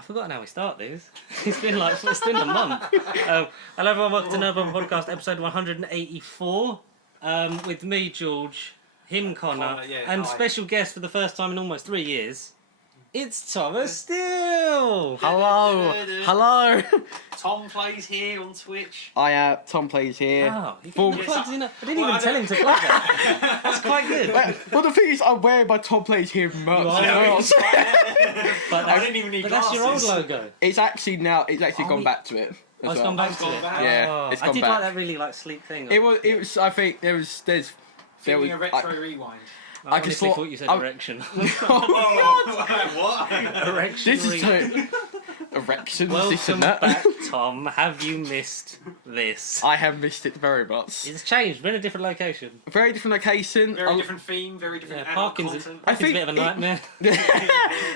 I've forgotten how we start these. It's been a month. Hello everyone, welcome to Nerdbomb Podcast, episode 184. With me, George, him, Connor, and hi. special guest for the first time in almost 3 years. It's Thomas Steele. Hello. Tom plays here on Twitch. Tom plays here. Oh, he plugs in. I didn't even tell him to plug that. That's quite good. Well, the thing is, I'm wearing my Tom plays here merch. But I didn't even need that's your old glasses. logo. It's actually gone back to it. Oh, it's gone back to it. Yeah, Oh, it's I gone did back. like that really sleek thing. It was. I think there's. Feeling a retro rewind. I just honestly thought- thought you said erection. What? Erection. This is erections. This Welcome and that. back, Tom. Have you missed this? I have missed it very much. It's changed. We're in a different location. Very different location. Very different theme, very different adult Parking's content. I a think bit of a nightmare.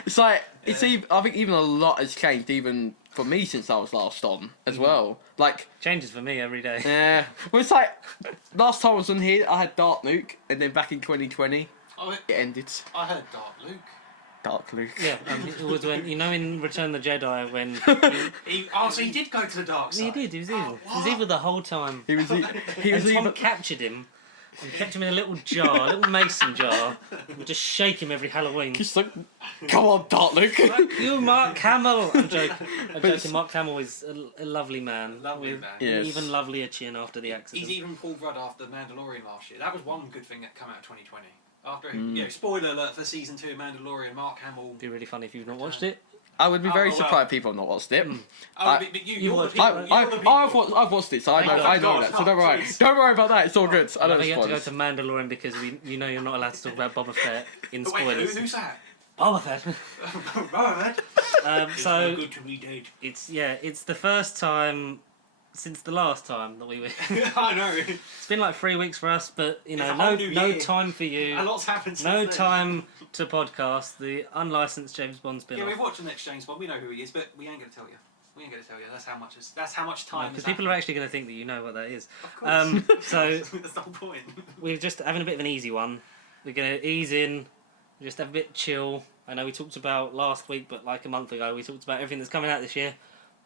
It's like it's even. I think even a lot has changed, even for me since I was last on as well. Like. Changes for me every day. Yeah. Well, it's like last time I was on here, I had Dark Luke, and then back in 2020, it ended. I heard Dark Luke. Dark Luke. Yeah, it was when, in Return of the Jedi, when So he did go to the dark side. he did, he was evil. He was evil the whole time. He was. He And was Tom even. captured him and kept him in a little jar, a little mason jar. Would just shake him every Halloween. Just like, come on, Dark Luke. Fuck you, Mark Hamill. I'm joking. But- Mark Hamill is a lovely man. Lovely with man. an Yes. even lovelier chin after the accident. He's even Paul Rudd after Mandalorian last year. That was one good thing that came out of 2020. After, spoiler alert for season 2 of Mandalorian, Mark Hamill. It'd be really funny if you've not watched it. I would be very well. surprised if people have not watched it. But you're the watched people. it, You're the people. I've watched it, so I know God, that. So don't worry. jeez. Don't worry about that. It's all good. I I know think the you have to go spoilers. to Mandalorian because you're not allowed to talk about Boba Fett in Wait, spoilers. who's that? Boba Fett. Right. So Good to be dead. it's the first time since the last time that we were. I know. It's been like 3 weeks for us, but It's a whole new no year. time for you. A lot's happened since No then. time to podcast the unlicensed James Bond spin-off. Yeah, we've watched the next James Bond. We know who he is, but we ain't gonna tell you. We ain't gonna tell you. That's how much time. Because people are actually going to think that you know what that is. Of course. So That's the whole point. we're just having a bit of an easy one. We're going to ease in, just have a bit chill. I know we talked about last week, but like a month ago, we talked about everything that's coming out this year.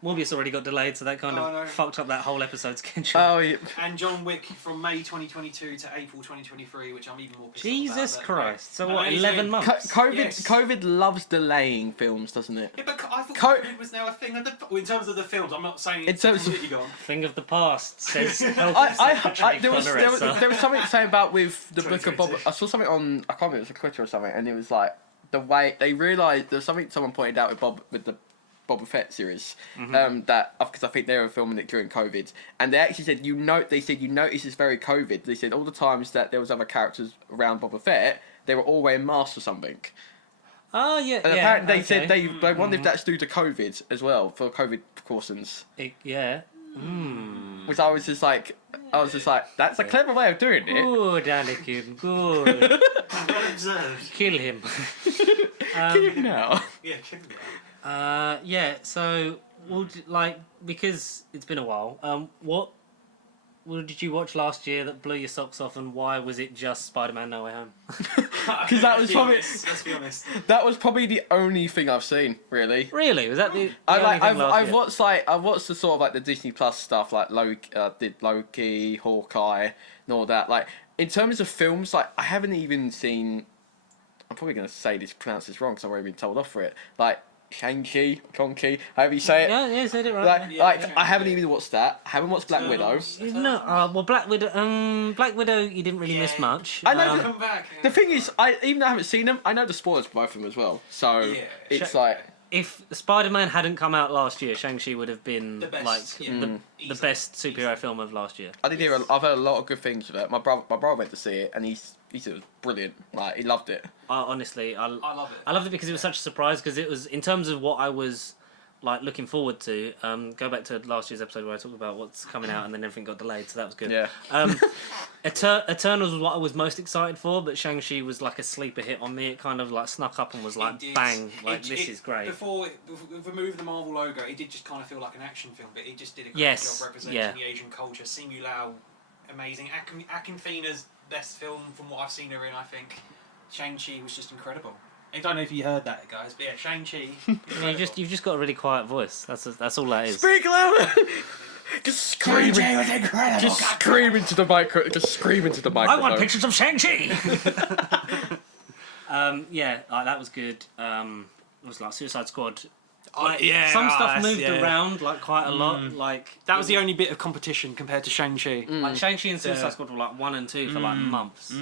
Morbius already got delayed, so that kind Oh, of no. fucked up that whole episode schedule. Oh, yeah. And John Wick from May 2022 to April 2023, which I'm even more pissed Jesus off about. Christ. So No, what, he's 11 in- months? Yes. COVID loves delaying films, doesn't it? Yeah, but I thought Co- COVID was now a thing of the. In terms of the films, I'm not saying In it's terms of- completely gone. Thing of the past, says There was something to say about with the book of Boba. 2022. I saw something on, I can't remember, it was a Twitter or something, and it was like the way they realised there was something someone pointed out with the Boba Fett series, that because I think they were filming it during COVID, and they actually said you notice it's very COVID. They said all the times that there was other characters around Boba Fett, they were all wearing masks or something. Oh, yeah, And yeah. apparently they okay. said they wondered if that's due to COVID as well, for COVID precautions. Yeah. Which I was just like, that's a clever way of doing it. Good, Anakin, good. Well observed. Kill him. No. Yeah, kill me. Yeah, so, because it's been a while, what did you watch last year that blew your socks off, and why was it just Spider-Man No Way Home? Because that was probably Let's be honest. that was probably the only thing I've seen, really. Really? Was that the I only like thing last year? I've watched the sort of like the Disney Plus stuff, like Loki, Hawkeye, and all that. Like in terms of films, like I haven't even seen. I'm probably gonna pronounce this wrong because I've already been told off for it. Like Shang-Chi, Conky, however you say it. Yeah, you said it right. I haven't even watched that. I haven't watched Black Widow. No, well, Black Widow, you didn't really miss much. I know Come back. The thing is, even though I haven't seen them, I know the spoilers for both of them as well. So Yeah. it's like. If Spider-Man hadn't come out last year, Shang-Chi would have been The best, like yeah. the Easily. best superhero film of last year. I've heard a lot of good things of it. My brother went to see it, and he said it was brilliant. Like he loved it. Honestly, I love it. I loved it because it was such a surprise. Because it was, in terms of what I was like looking forward to. Go back to last year's episode where I talked about what's coming out, and then everything got delayed, so that was good. Yeah. Eternals was what I was most excited for, but Shang-Chi was like a sleeper hit on me. It kind of like snuck up and was like, bang, like this is great. Before remove the Marvel logo, it did just kind of feel like an action film, but it just did a great Yes, job representing yeah. the Asian culture. Simu Liu, amazing. Akinfina's best film from what I've seen her in, I think. Shang-Chi was just incredible. I don't know if you heard that, guys, but yeah, Shang-Chi. You've just got a really quiet voice. That's all that is. Speak louder! Just scream. Shang-Chi was incredible. Just scream into the micro. Just scream into the I microphone. want pictures of Shang-Chi! That was good. It was like Suicide Squad. Like, some stuff moved around like quite a lot. Like that was the only bit of competition compared to Shang-Chi. Like Shang-Chi and Suicide Squad were like 1 and 2 for like months.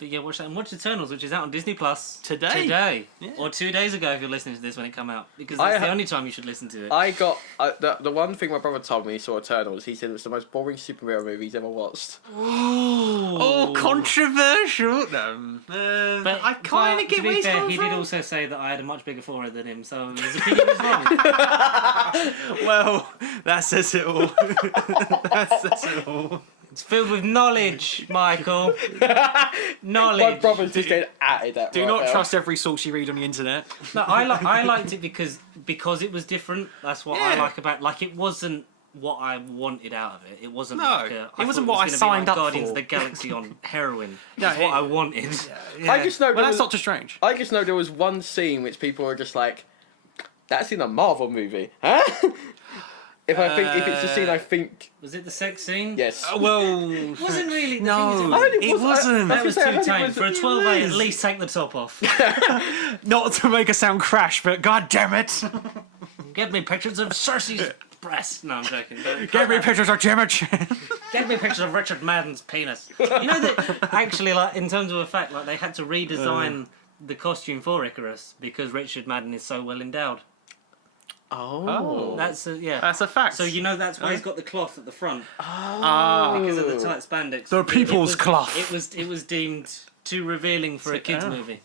But yeah, watch that and watch Eternals, which is out on Disney Plus today, or 2 days ago if you're listening to this when it come out, because that's the only time you should listen to it. I got the one thing my brother told me he saw Eternals. He said it was the most boring superhero movie he's ever watched. Oh, controversial. No, but I kind of get where he's coming from. He did also say that I had a much bigger forehead than him, so his opinion was wrong. Well, that says it all. That says it all. It's filled with knowledge, Michael. Knowledge. My brother's just getting at it. Do not trust every source you read on the internet. No, I liked it because it was different. That's what I like about. Like, it wasn't what I wanted out of it. It wasn't. It wasn't what I signed up for. Guardians of the Galaxy on heroin. That's what I wanted. Yeah. I just know. Well, that's not too strange. I just know there was one scene which people were just like, "That's in a Marvel movie, huh?" If it's the scene, I think. Was it the sex scene? Yes. Well, it wasn't really. No, it wasn't. That was too tame. For a 12A, at least take the top off. Not to make a sound crash, but god damn it! Get me pictures of Cersei's breast. No, I'm joking. Get me pictures of Jimmy Chan. Get me pictures of Richard Madden's penis. You know that actually, like in terms of a fact, like they had to redesign the costume for Icarus because Richard Madden is so well endowed. Oh. That's a fact. So you know that's why he's got the cloth at the front. Oh. Because of the tight spandex. The people's cloth. It was deemed too revealing for a kids movie.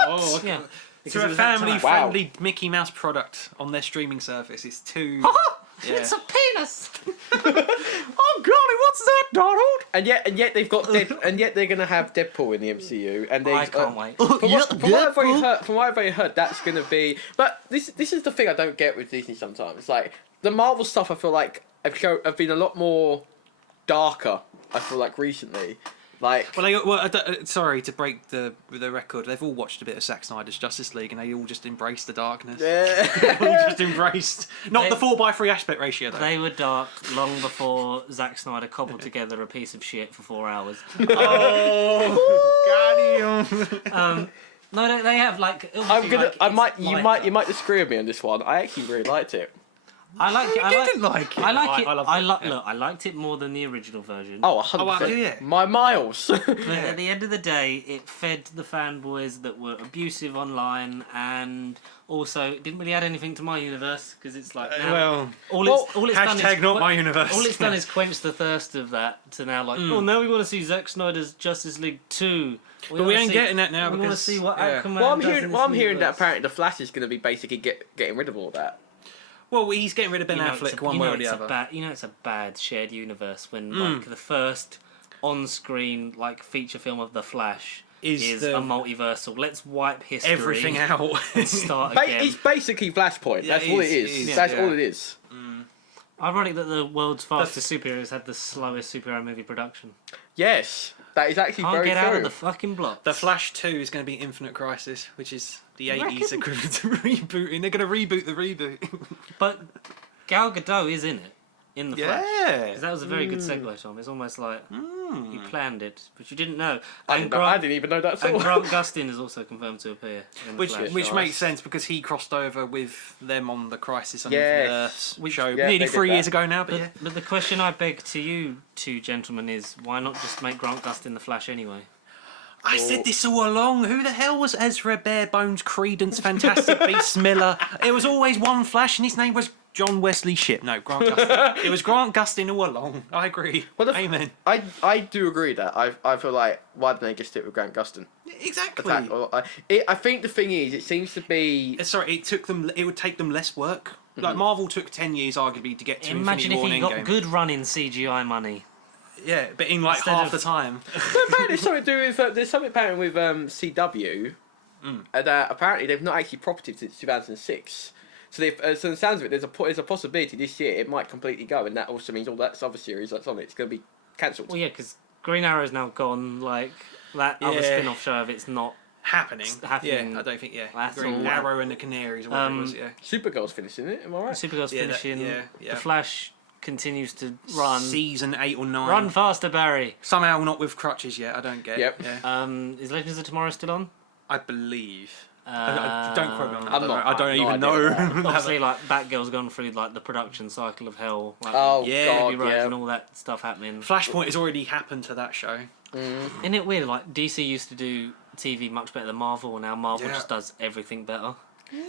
Oh, okay. Yeah. So a family-friendly Mickey Mouse product on their streaming service is too. It's a penis. Oh golly, what's that, Donald? And yet they've got and yet they're gonna have Deadpool in the MCU, and I can't wait. From what I've heard, that's gonna be. But this is the thing I don't get with Disney sometimes. Like the Marvel stuff, I feel like have been a lot more darker. I feel like recently. Like, sorry to break the record. They've all watched a bit of Zack Snyder's Justice League, and they all just embraced the darkness. Yeah. They all just embraced the 4:3 aspect ratio. Though. They were dark long before Zack Snyder cobbled together a piece of shit for 4 hours. Got No, they have like. You might disagree with me on this one. I actually really liked it. I like it. I loved it. Look, I liked it more than the original version. Oh, 100%. Yeah. My miles. But at the end of the day, it fed the fanboys that were abusive online, and also it didn't really add anything to my universe because it's like now, all it's done is not my universe. All it's done is quench the thirst of that to now like now we want to see Zack Snyder's Justice League 2. But we ain't getting that now we because want to see what Aquaman I'm hearing that apparently the Flash is going to be basically getting rid of all that. Well, he's getting rid of Ben Affleck one way or the other. It's a bad shared universe when like the first on-screen like feature film of the Flash is a multiversal. Let's wipe history, everything out, and start again. It's basically Flashpoint. That's all it is. That's all it is. Ironic that the world's fastest superheroes had the slowest superhero movie production. Yes, that is actually very true. Can't get out of the fucking block. The Flash 2 is going to be Infinite Crisis, which is the 80s equivalent to rebooting. They're going to reboot the reboot. But Gal Gadot is in it, in the Flash. Yeah. That was a very good segue, Tom. It's almost like you planned it, but you didn't know. I didn't even know that. And Grant Gustin is also confirmed to appear in the Flash. Which makes sense because he crossed over with them on the Crisis on Yes. Earth show nearly 3 years ago now. But But the question I beg to you two gentlemen is, why not just make Grant Gustin the Flash anyway? I said this all along. Who the hell was Ezra Barebones Credence Fantastic Beasts Miller? It was always one Flash, and his name was John Wesley Shipp. No, Grant Gustin. It was Grant Gustin all along. I agree. Amen. I do agree that. I feel like, why didn't they just stick with Grant Gustin? Exactly. I think the thing is, it seems to be. Sorry, it would take them less work. Like Marvel took 10 years, arguably, to get to Imagine Infinity War if he and got Endgame. good running CGI money. Yeah, but in like Instead half of- the time. Apparently, there's something to do with. There's something apparently with CW. That apparently they've not actually profited since 2006. So, so the sounds of it, there's a possibility this year it might completely go, and that also means all that other series that's on it's going to be cancelled. Well, yeah, because Green Arrow's now gone. Like that other spin-off show of it's not happening. happening. Yeah, I don't think. Yeah, That's Green all. Arrow and the Canaries. Or whatever it was, yeah. Supergirl's finishing it. Am I right? Supergirl's Yeah, that- finishing. yeah. The Flash continues to run. Season 8 or 9. Run faster, Barry. Somehow not with crutches yet. I don't get. Yep. Yeah. Is Legends of Tomorrow still on? I believe. Don't quote me on that. I'm not- I don't I've no even idea. know. Obviously, like Batgirl's gone through like the production cycle of hell. Like, Oh Yeah, God, Ruby Rose yeah. and all that stuff happening. Flashpoint has already happened to that show. Isn't it weird? Like DC used to do TV much better than Marvel, and now Marvel Yeah. just does everything better.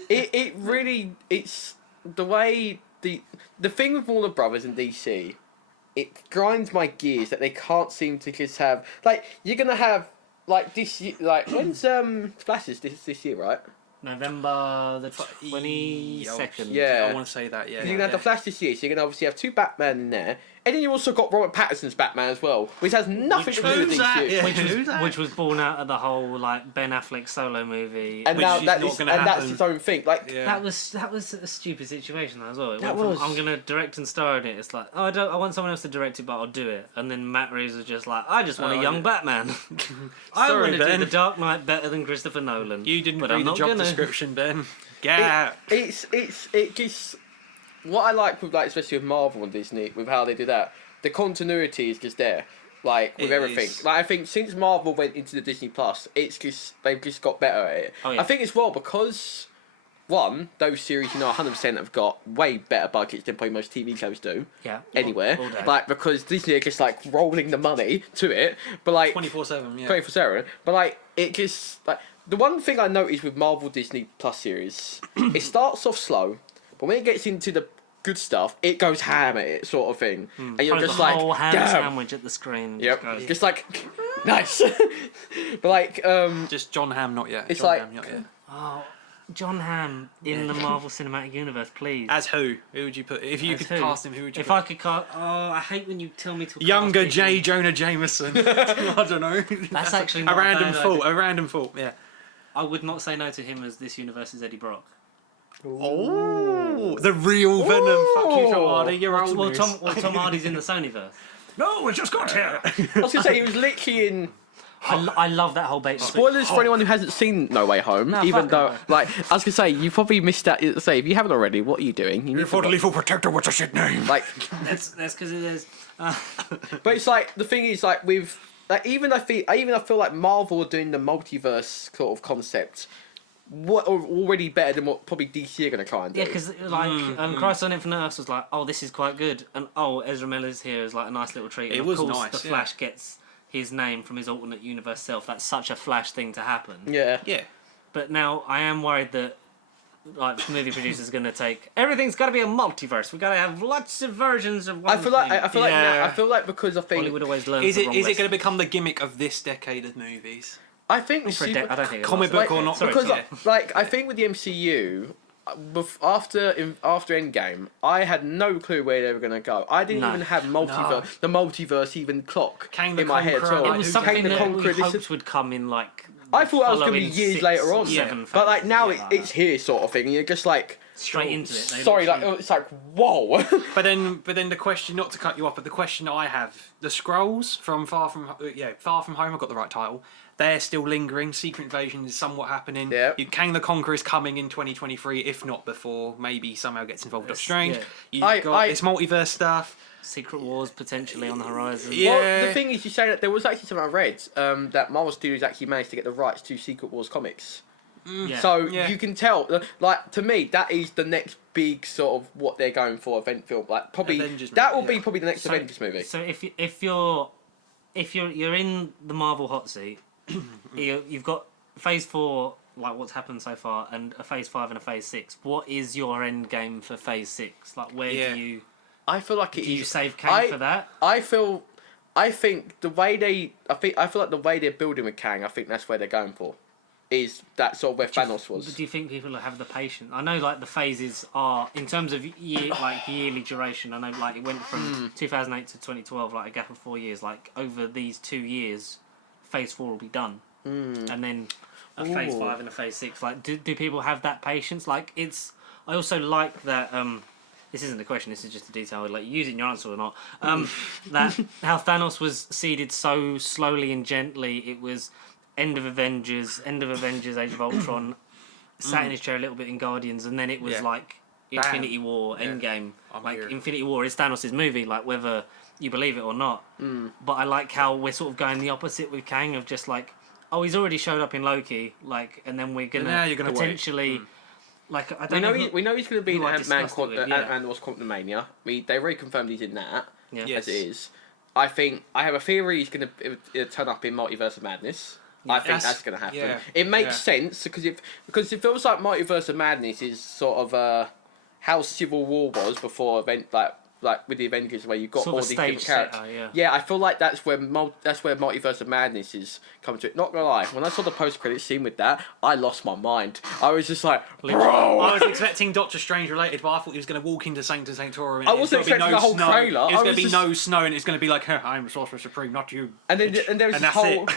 It really, it's the way the thing with Warner Brothers and DC, it grinds my gears that they can't seem to just have, like, you're gonna have like this year, like when's Flash is this year, right? November the 22nd. Yeah. I want to say that. Yeah. You're gonna have the Flash this year, so you're gonna obviously have 2 Batman in there, and then you also got Robert Pattinson's Batman as well, which has nothing to do with Who's that? DC. Yeah. Which was born out of the whole like Ben Affleck solo movie. And Which now is that not is, gonna and that's happen. its own thing. Like, Yeah. That was a stupid situation as well. It That went was. from, I'm gonna direct and star in it. It's like, oh, I want someone else to direct it, but I'll do it. And then Matt Reeves was just like, I just want Oh, a young yeah. Batman. I Sorry, want to do Ben. The Dark Knight better than Christopher Nolan. You didn't but read I'm the not job gonna. description, Ben. Get out. it just what I like with, like, especially with Marvel and Disney, with how they do that, the continuity is just there, like with It everything. is. Like, I think since Marvel went into the Disney Plus, it's just they've just got better at it. Oh, yeah. I think as well because one, those series 100% have got way better budgets than probably most TV shows do Yeah. anywhere. all day. Like, because Disney are just like rolling the money to it, but like 24/7. Yeah. 24/7. But like, it just like the one thing I noticed with Marvel Disney Plus series, it starts off slow, but when it gets into the good stuff, it goes ham at it, sort of thing, and you're Throws just the like, whole ham damn. sandwich at the screen. Yep, Just goes, just like nice. But like, Just John Hamm, not yet. It's John like- Hamm, not yet. oh, John Hamm in the Marvel Cinematic Universe, please. As who? Who would you put? If you As could who? cast him, who would you If put? I could cast, I hate when you tell me to. Younger cast J. people. Jonah Jameson. I don't know. That's actually a not a random bad thought. idea. A random thought. Yeah. I would not say no to him as this universe's Eddie Brock. Oh, the real Venom. Fuck you, Tom Hardy. You're old Well, news. Tom Hardy's in the Sonyverse. No, we just got here. I was gonna say he was literally in. I love that whole bait. Spoilers for anyone who hasn't seen No Way Home. No, even fuck though, no. like, I was gonna say, you probably missed out. Say, if you haven't already, what are you doing? You need For the to, lethal protector, what's a shit name? like, That's because it is. but it's like the thing is like with like I feel like Marvel are doing the multiverse sort of concept. What are already better than what probably DC are gonna try and do. Yeah, because like Crisis on Infinite Earths was like, oh, this is quite good, and oh, Ezra Miller's here is like a nice little treat. And It of was course, nice, The yeah. Flash gets his name from his alternate universe self. That's such a Flash thing to happen. Yeah. Yeah. But now I am worried that like movie producers are going to take everything's got to be a multiverse. We've got to have lots of versions of one I feel like thing. I feel like Yeah. now, I feel like because I think Hollywood always learns Is the it wrong going lesson. to become the gimmick of this decade of movies? I think For a super- I don't think it Comic lasts. book or not? Sorry, because sorry. like I think with the MCU, after Endgame, I had no clue where they were gonna go. I didn't No. even have the multiverse even clock Kang the in my head at Conqueror, all. like, It was who's something Kang the that Conqueror, we this hoped would come in like. I thought that was going to be following years 6 later or on, 7 but like phases, now yeah, it's here sort of thing, and you're just like straight into it. They sorry, like literally- it's like whoa. But then the question, not to cut you off, but the question I have: the Skrulls from Far From Home. I got the right title. They're still lingering. Secret Invasion is somewhat happening. Yeah. Kang the Conqueror is coming in 2023, if not before. Maybe somehow gets involved. Doctor Strange. yeah. You've got this multiverse stuff. Secret Wars potentially on the horizon. Yeah. Well, the thing is, you say that there was actually something I read that Marvel Studios actually managed to get the rights to Secret Wars comics. Yeah. So Yeah. you can tell, like to me, that is the next big sort of what they're going for event film. Like probably Avengers that movie, will be yeah. probably the next Avengers movie. So if you're in the Marvel hot seat, you've got Phase 4, like what's happened so far, and a Phase 5 and a Phase 6. What is your end game for Phase 6? Like where Yeah. do you I feel like it do you is- save Kang for that? I think the way I feel like the way they're building with Kang, I think that's where they're going for. Is that sort of where Thanos was? Do you think people have the patience? I know, like the phases are in terms of yearly duration. I know, like it went from 2008 to 2012, like a gap of 4 years. Like over these 2 years, Phase 4 will be done, and then a Phase Ooh. 5 and a Phase 6. Like, do people have that patience? Like, it's. I also like that. This isn't a question. This is just a detail. Like, use it in your answer or not. That how Thanos was seeded so slowly and gently. It was. end of Avengers, Age of Ultron, sat in his chair a little bit in Guardians, and then it was like Infinity War, Endgame. Infinity War is Thanos' movie, like whether you believe it or not. But I like how we're sort of going the opposite with Kang, of just like, oh, he's already showed up in Loki, like, and then we're gonna potentially. Like, I don't know. We know he's going to be in Ant-Man was Quantumania. They reconfirmed he's in that, as it is. I have a theory he's going to turn up in Multiverse of Madness. I think that's going to happen. Yeah. It makes sense, because it feels like Multiverse of Madness is sort of how Civil War was before like with the Avengers, where you got sort all of these different characters. I feel like that's where Multiverse of Madness is coming to it. Not gonna lie, when I saw the post-credit scene with that, I lost my mind. I was just like, bro. I was expecting Doctor Strange related, but I thought he was going to walk into Sanctum Sanctorum. I wasn't expecting the whole trailer. It was going to be no snow, and it's going to be like, I'm Sorcerer Supreme, not you. And there was this whole.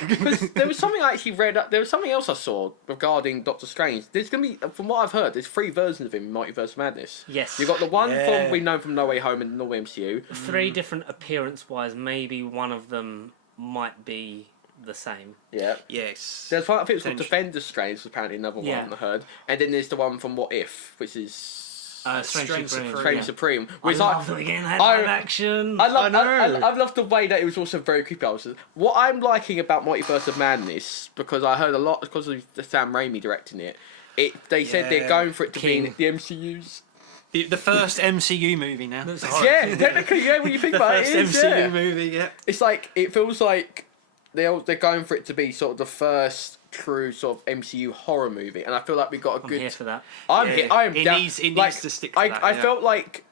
There was something I actually read. There was something else I saw regarding Doctor Strange. There's going to be, from what I've heard, there's 3 versions of him in Multiverse of Madness. Yes. You've got the one from we know from No Way Home and the Normal MCU. 3 different appearance-wise, maybe one of them might be the same. Yeah. Yes. There's one, I think it's called Defender Strange, was apparently another one I heard. And then there's the one from What If, which is Strange Supreme. I love that again, that live action. I love the way that it was also very creepy. What I'm liking about Multiverse of Madness, because I heard a lot, because of Sam Raimi directing it, they said they're going for it to be in the MCU's. The first MCU movie now. Yeah, technically, when you think about it, the first MCU movie, It's like, it feels like they're going for it to be sort of the first true sort of MCU horror movie, and I feel like we got a good. I'm here for that. It needs to stick to that. I felt like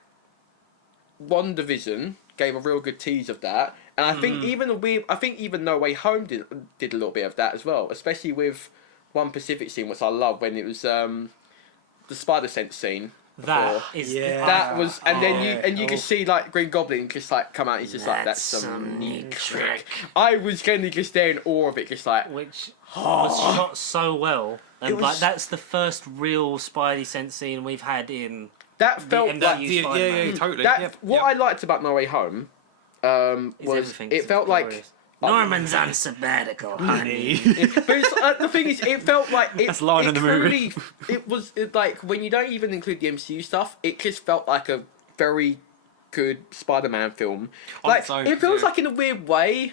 WandaVision gave a real good tease of that, and I think even No Way Home did a little bit of that as well, especially with one Pacific scene, which I love, when it was the Spider Sense scene. That is that was, and then you can see like Green Goblin just like come out. He's just like, that's some neat trick. I was getting just there in awe of it, just like, which was shot so well, and like that's the first real Spidey sense scene we've had in that felt like totally. What I liked about No Way Home was it felt like. Norman's on sabbatical, honey. But the thing is, it felt like that's line in the movie. It was like, when you don't even include the MCU stuff, it just felt like a very good Spider-Man film. Like, it feels like, in a weird way,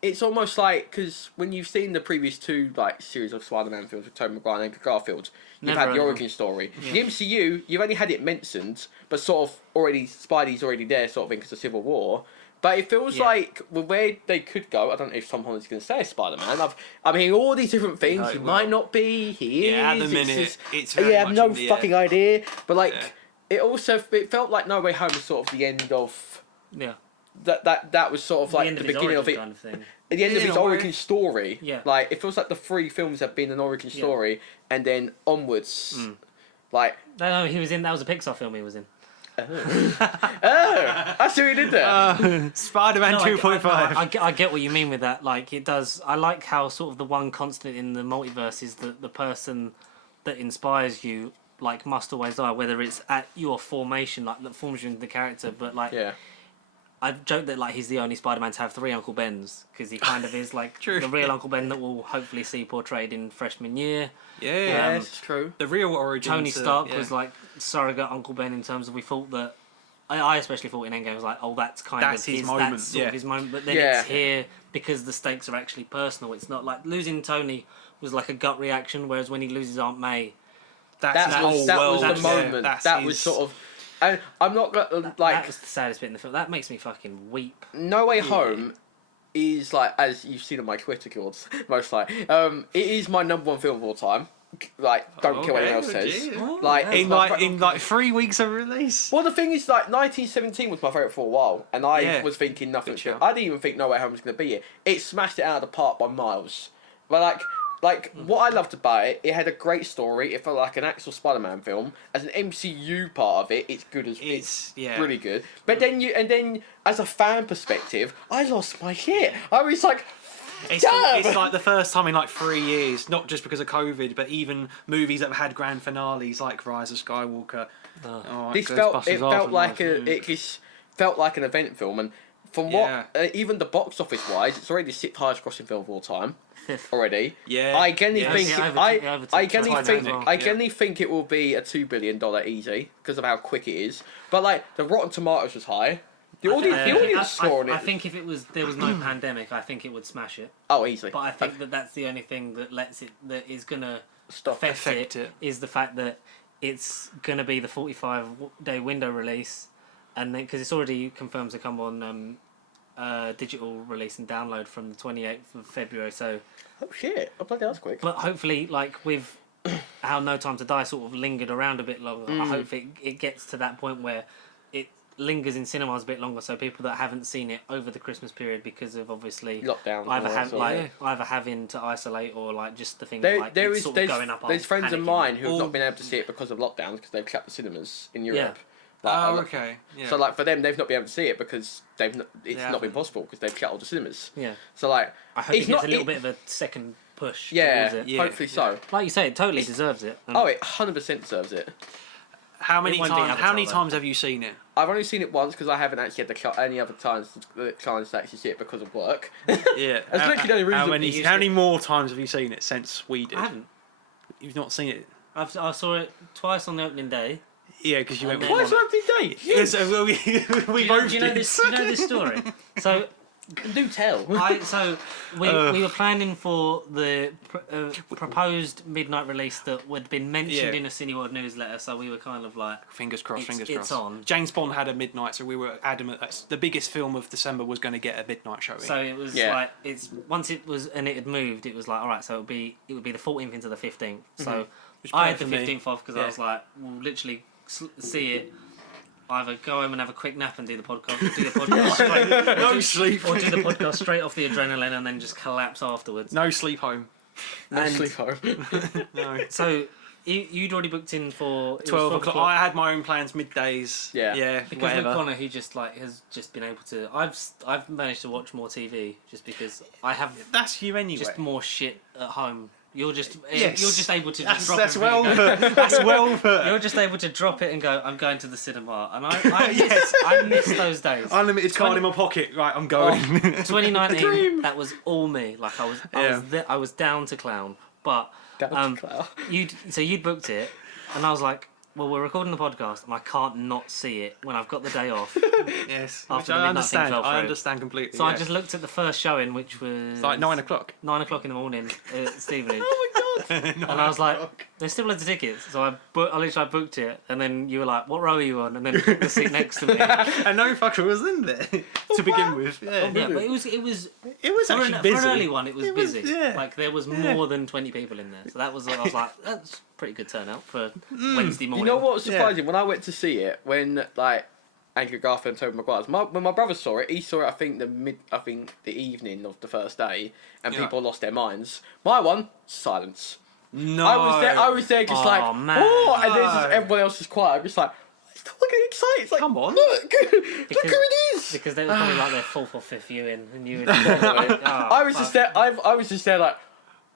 it's almost like, because when you've seen the previous 2 like series of Spider-Man films with Tobey Maguire and Andrew Garfield, you've had the origin story. The MCU, you've only had it mentioned, but sort of Spidey's already there, sort of thing, because of Civil War. But it feels like where they could go. I don't know if Tom Holland's going to say Spider-Man. I'm hearing all these different things. He might not be. He is. At the minute, it's very I have no much fucking idea. But like, it felt like No Way Home was sort of the end of. Yeah. That was sort of like the beginning of it. Kind of thing. At the end of his origin story. Yeah. Like, it feels like the 3 films have been an origin story, and then onwards, like. No, he was in. That was a Pixar film he was in. I see what you did there. Spider-Man 2.5. I get what you mean with that. Like, it does. I like how sort of the one constant in the multiverse is that the person that inspires you, like, must always die, whether it's at your formation, like, that forms you into the character. But like, I've joked that like he's the only Spider-Man to have 3 Uncle Bens, because he kind of is like the real Uncle Ben that we'll hopefully see portrayed in freshman year. Yeah, it's true. The real origin. Tony Stark was like surrogate Uncle Ben, in terms of, we thought that. I especially thought in Endgame was like, oh, that's his moment. That's sort of his moment. But then it's here because the stakes are actually personal. It's not like losing Tony was like a gut reaction, whereas when he loses Aunt May, that was the moment. That was sort of. And I'm not gonna like. That was the saddest bit in the film. That makes me fucking weep. No Way Home is like, as you've seen on my Twitter cords, most like, it is my #1 film of all time. Like, don't care what anyone else says. Like, in 3 weeks of release. Well, the thing is, like, 1917 was my favourite for a while, and I was thinking nothing. I didn't even think No Way Home was going to be it. It smashed it out of the park by miles. But what I loved about it, it had a great story. It felt like an actual Spider-Man film. As an MCU part of it, it's good as it's really good. But then as a fan perspective, I lost my shit. I was like. It's like the first time in like 3 years, not just because of COVID, but even movies that have had grand finales like Rise of Skywalker. It felt like an event film, and from what even the box office wise, it's already the 6th highest grossing film of all time. 5th. already. Yeah. I genuinely Yeah, think yeah, I Titanic. genuinely think it will be a $2 billion easy because of how quick it is. But like the Rotten Tomatoes was high. The audience score on it. I think if there was no pandemic, I think it would smash it. Oh, easily. But I think that's the only thing that that is gonna Affect it is the fact that it's gonna be the 45-day window release, and then because it's already confirmed to come on digital release and download from the 28th of February. So. Oh shit! I bloody that's quick. But hopefully, like with how No Time to Die sort of lingered around a bit longer, I hope it gets to that point where it lingers in cinemas a bit longer, so people that haven't seen it over the Christmas period because of obviously lockdown, either having to isolate or like just the thing there's going up. There's friends of mine who have not been able to see it because of lockdowns because they've shut the cinemas in Europe. Okay. Yeah. So like for them, they've not been able to see it because it's not been possible because they've shut all the cinemas. Yeah. So like, I hope it gets a little bit of a second push. Yeah, towards it. Yeah. hopefully so. Like you say, it totally deserves it. It 100% deserves it. How many won't be times? How many Avatar, times have you seen it? I've only seen it once because I haven't actually had any other chance to actually see it because of work. Yeah. That's literally the only reason. How many more times have you seen it since we did? I haven't. You've not seen it? I saw it twice on the opening day. Yeah, because you went. then- Twice opening day. Yes, we both Do you know did. this? Do you know this story? So Do tell. we were planning for the proposed midnight release that would been mentioned Yeah. in a Cineworld newsletter. So we were kind of like, Fingers crossed. It's Fingers crossed. on. James Bond had a midnight, so we were adamant that the biggest film of December was going to get a midnight showing. so it was like once it was and it had moved, it was like all right. So it would be the 14th into the 15th. So Which I had perfect the for me. 15th off because I Yeah. was like, we'll literally see it. Either go home and have a quick nap and do the podcast, or do the podcast straight, No sleep. or do the podcast straight off the adrenaline and then just collapse afterwards. No sleep home. No And- sleep home. No. So you'd already booked in for it was 12 o'clock. I had my own plans middays. Yeah. Yeah. because Whatever. Luke Connor, he just has just been able to. I've managed to watch more TV just because I have That's you anyway. just more shit at home. You're just Yes. you're just able to just drop That's everything well and go, put. That's well put. You're just able to drop it and go. I'm going to the cinema, and Yes. I miss those days. Unlimited card in my pocket. Right, I'm going. 2019, that was all me. Like I was down to clown, but Down to clown. you'd booked it, and I was like, well, we're recording the podcast, and I can't not see it when I've got the day off. Yes. After Which the I midnight thing understand. fell I through. understand completely. So yeah. I just looked at the first showing, which was It's like 9 o'clock. 9 o'clock in the morning at Stevenage. Oh my god. And I was like, there's still loads of tickets. So I literally booked it, and then you were like, what row are you on? And then took the seat next to me. And no fucker was in there to begin with. Yeah. Yeah, but it was It was for actually an, busy. for an early one. It was busy. Yeah. Like there was more than 20 people in there. So that was I was like, that's pretty good turnout for Wednesday morning. You know what was surprising? When I went to see it, when like Andrew Garfield and Tobey Maguire, when my brother saw it, he saw it. I think the evening of the first day, and Yeah. people lost their minds. My one, silence. No. I was there, just like, man. oh, and there's just everyone else is quiet. I'm just like, stop getting excited. It's like, Come on. look who it is. Because they were probably like their fourth or fifth viewing, and you were just like, oh, I was just there. I was just there like,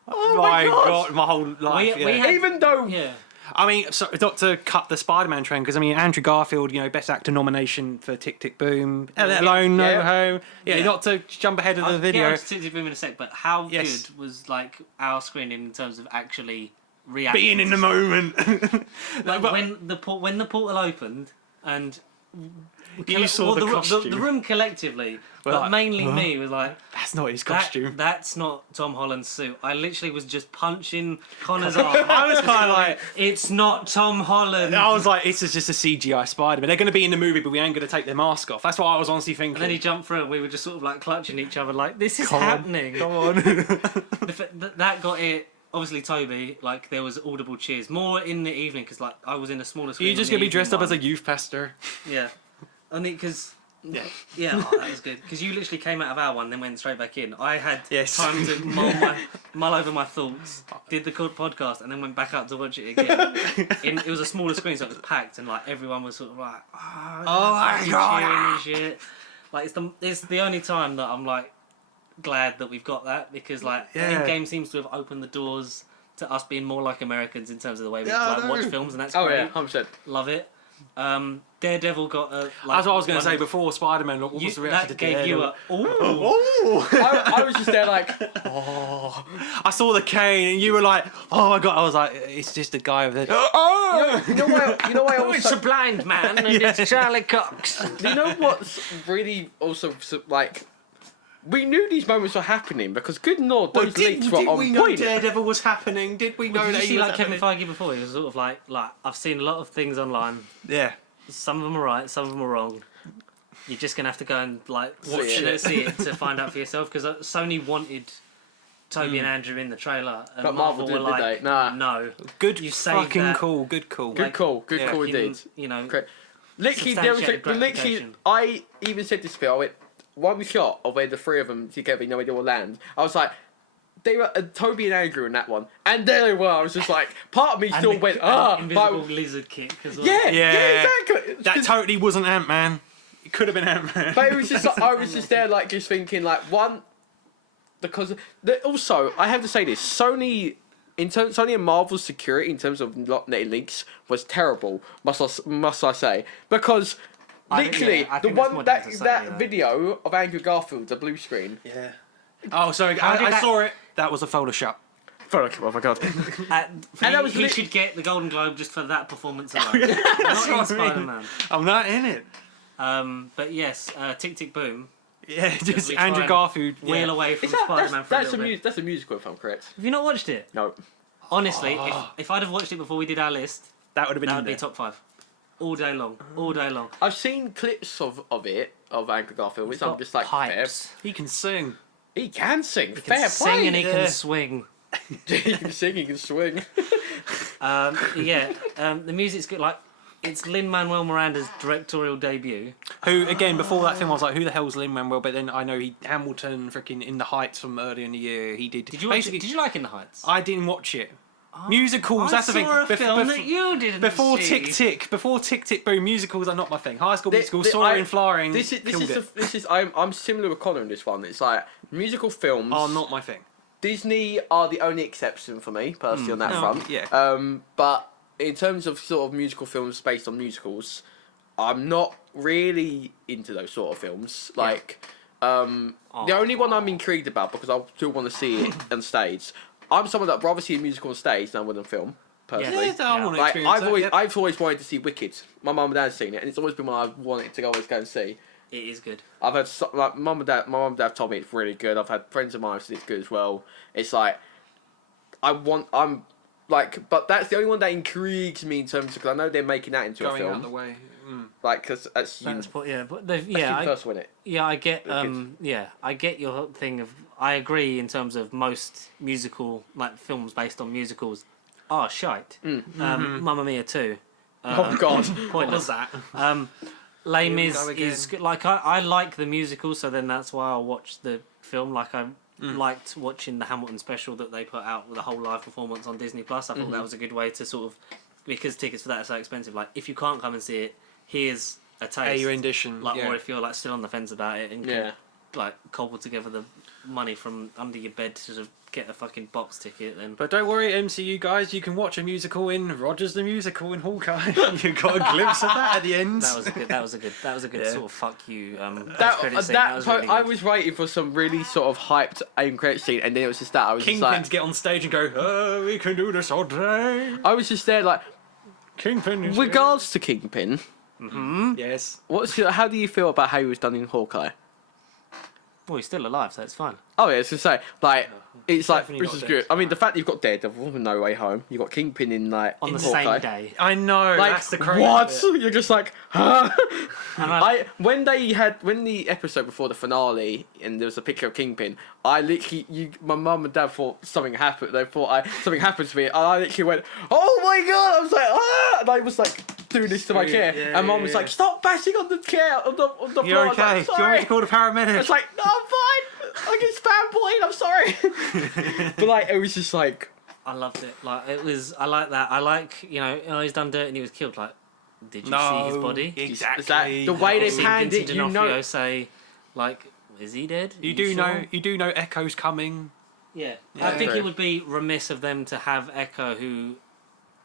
oh my god. god, my whole life. We yeah. had- Even though Yeah. I mean, so, not to cut the Spider-Man trend, because I mean, Andrew Garfield, Best Actor nomination for Tick Tick Boom, let alone No Yeah. Home. Yeah, Yeah. not to jump ahead of the I'll video. get on to Tick Tick Boom in a sec, but how Yes. good was like our screening in terms of actually reacting? Being in the moment. Like, but- when the portal opened and You saw the costume. the room collectively, We're but like, mainly huh? me was like, That's not his costume. that's not Tom Holland's suit. I literally was just punching Connor's arm. I was kind of like, It's not Tom Holland. I was like, this is just a CGI Spider-Man. They're going to be in the movie, but we ain't going to take their mask off. That's what I was honestly thinking. And then he jumped through, and we were just sort of like clutching each other, like this is Come on, happening. Come on. That got it. Obviously, Toby, like there was audible cheers more in the evening because like I was in a smaller screen. You're just going to be dressed up as a youth pastor. Yeah, only because. Yeah. Yeah, oh, that was good. Because you literally came out of our one, then went straight back in. I had Yes. time to mull over my thoughts, did the podcast, and then went back up to watch it again. It was a smaller screen, so it was packed, and like everyone was sort of like, Oh my fucking God. cheering and shit. Like it's the only time that I'm like glad that we've got that because like Yeah. Endgame seems to have opened the doors to us being more like Americans in terms of the way we Yeah, I like, know. watch films, and that's oh great. yeah, 100%. Love it. Daredevil got a. That's what I was going to say before Spider-Man. What was the reaction That to gave you Daredevil? I was just there like, I saw the cane and you were like, oh my god. I was like, it's just a guy with a... you know why I Oh, it's a also, blind man, and it's Charlie Cox. you know what's really also like, we knew these moments were happening because good lord, those leaks were on we know point. Daredevil was happening? Did we know Did that you he see was like Kevin happening? Feige before? He was sort of like I've seen a lot of things online. Yeah. Some of them are right, some of them are wrong. You're just gonna have to go and like watch See it, see it to find out for yourself. Because Sony wanted Toby and Andrew in the trailer, and But Marvel were did, did like, they? Nah. no, Good You saved fucking that. cool. Good call. Good call. Good Yeah. call fucking, indeed. you know, Correct. Literally, there was Substantiated literally. gratification. I even said this to Phil. I went, one shot of where the three of them together, no idea will land. I was like, they were Toby and Andrew in that one, and there they were. I was just like, part of me still went, invisible but, lizard kick as well. yeah, exactly. That totally wasn't Ant-Man. It could have been Ant-Man. But it was just like, I was just there like just thinking like one, because also I have to say this, Sony and Marvel's security in terms of not letting leaks was terrible, must I say, because literally I the think that's more one down to Sony, that though. video of Andrew Garfield, the blue screen. Yeah. Oh, sorry. How did I that- saw it. That was a Photoshop. Fuck, oh my god. And that was he lit- should get the Golden Globe just for that performance alone. Not in Spider-Man. I'm not in it. But yes, Tick Tick Boom. Yeah, just we try Andrew and Garfield. Wheel Yeah. away from Is that, Spider-Man for a that's little bit. that's a musical if I'm correct. Have you not watched it? No. Honestly, if I'd have watched it before we did our list, That would have been that in would be there. top 5. All day long. All day long. I've seen clips of Andrew Garfield, which I'm Got just like, pipes. He can sing. fair. He can sing. He can Fair sing play. and he Yeah. can swing. He can sing, he can swing. The music's good. Like, it's Lin-Manuel Miranda's directorial debut. Who, again, before that film, I was like, who the hell's Lin-Manuel? But then I know Hamilton, freaking In the Heights from earlier in the year, he did. Did you watch it? basically, Did you like In the Heights? I didn't watch it. Musicals, I that's the thing. saw a film that you didn't Before see. Before Tick Tick Boom, musicals are not my thing. High School Musical, The- Sawyer I- and Flying, This killed it. is I'm similar with Connor in this one. It's like musical films Are not my thing. Disney are the only exception for me personally on that No, front. yeah. But in terms of sort of musical films based on musicals, I'm not really into those sort of films. Like, the only one I'm intrigued about because I still want to see it on stage. I'm someone that would rather see a musical on stage than I would on film. Personally, Yeah, I want to like experience that, I've always wanted to see Wicked. My mum and dad's seen it, and it's always been one I've wanted to always go and see. It is good. I've had like my mum and dad told me it's really good. I've had friends of mine who said it's good as well. It's like I'm like, but that's the only one that intrigues me in terms of because I know they're making that into a Going out film. the way. Like, because that's That's you. what, yeah, but That's you first win it. I get Good. I get your thing of I agree in terms of most musical like films based on musicals are shite. Mamma Mia too. Oh God. What was that? Lame Here we go is again. good. Like I like the musical, so then that's why I'll watch the film. Like I liked watching the Hamilton special that they put out with the whole live performance on Disney Plus. I thought that was a good way to sort of because tickets for that are so expensive. Like if you can't come and see it, here's a taste. A rendition. Like, yeah. or if you're like still on the fence about it and Yeah. can, like cobble together the money from under your bed to sort of get a fucking box ticket, then But don't worry, MCU guys, you can watch a musical in Rogers the Musical in Hawkeye. You got a glimpse of that at the end. that was a good Yeah. sort of fuck you. That That was really I good. was waiting for some really sort of hyped aim credit scene, and then it was just that. I was just Kingpin like, to get on stage and go, oh, we can do this all day. I was just there like, Kingpin is regards to Kingpin. here. Yes. How do you feel about how he was done in Hawkeye? Well, he's still alive, so it's fine. Oh yeah, I was gonna say like it's like Definitely this not is dead. good. I mean, the fact that you've got Daredevil from No Way Home, you've got Kingpin in like On in the Hawkeye. same day. I know, Like that's the crazy what? bit. You're just like, huh? And When the episode before the finale and there was a picture of Kingpin, I literally my mum and dad thought something happened. They thought something happened to me, and I literally went, "Oh my god!" I was like, "Ah!" And I was like doing this to my chair, Yeah, and mum yeah, was yeah. like, "Stop bashing on the chair on the floor." You're I was okay. like, Do you want me "Sorry." to call the paramedic? It's like, no, I'm fine. I get fanboyed. I'm sorry. But like, it was just like, I loved it. Like it was. I like that. I like he's done dirt and he was killed. Like, did you see his body? Exactly. the way they Seen panned Vincent it, you D'Onofrio know. say, like, is he dead? You Are do sure? know Echo's coming. Yeah. Yeah. I think True. it would be remiss of them to have Echo, who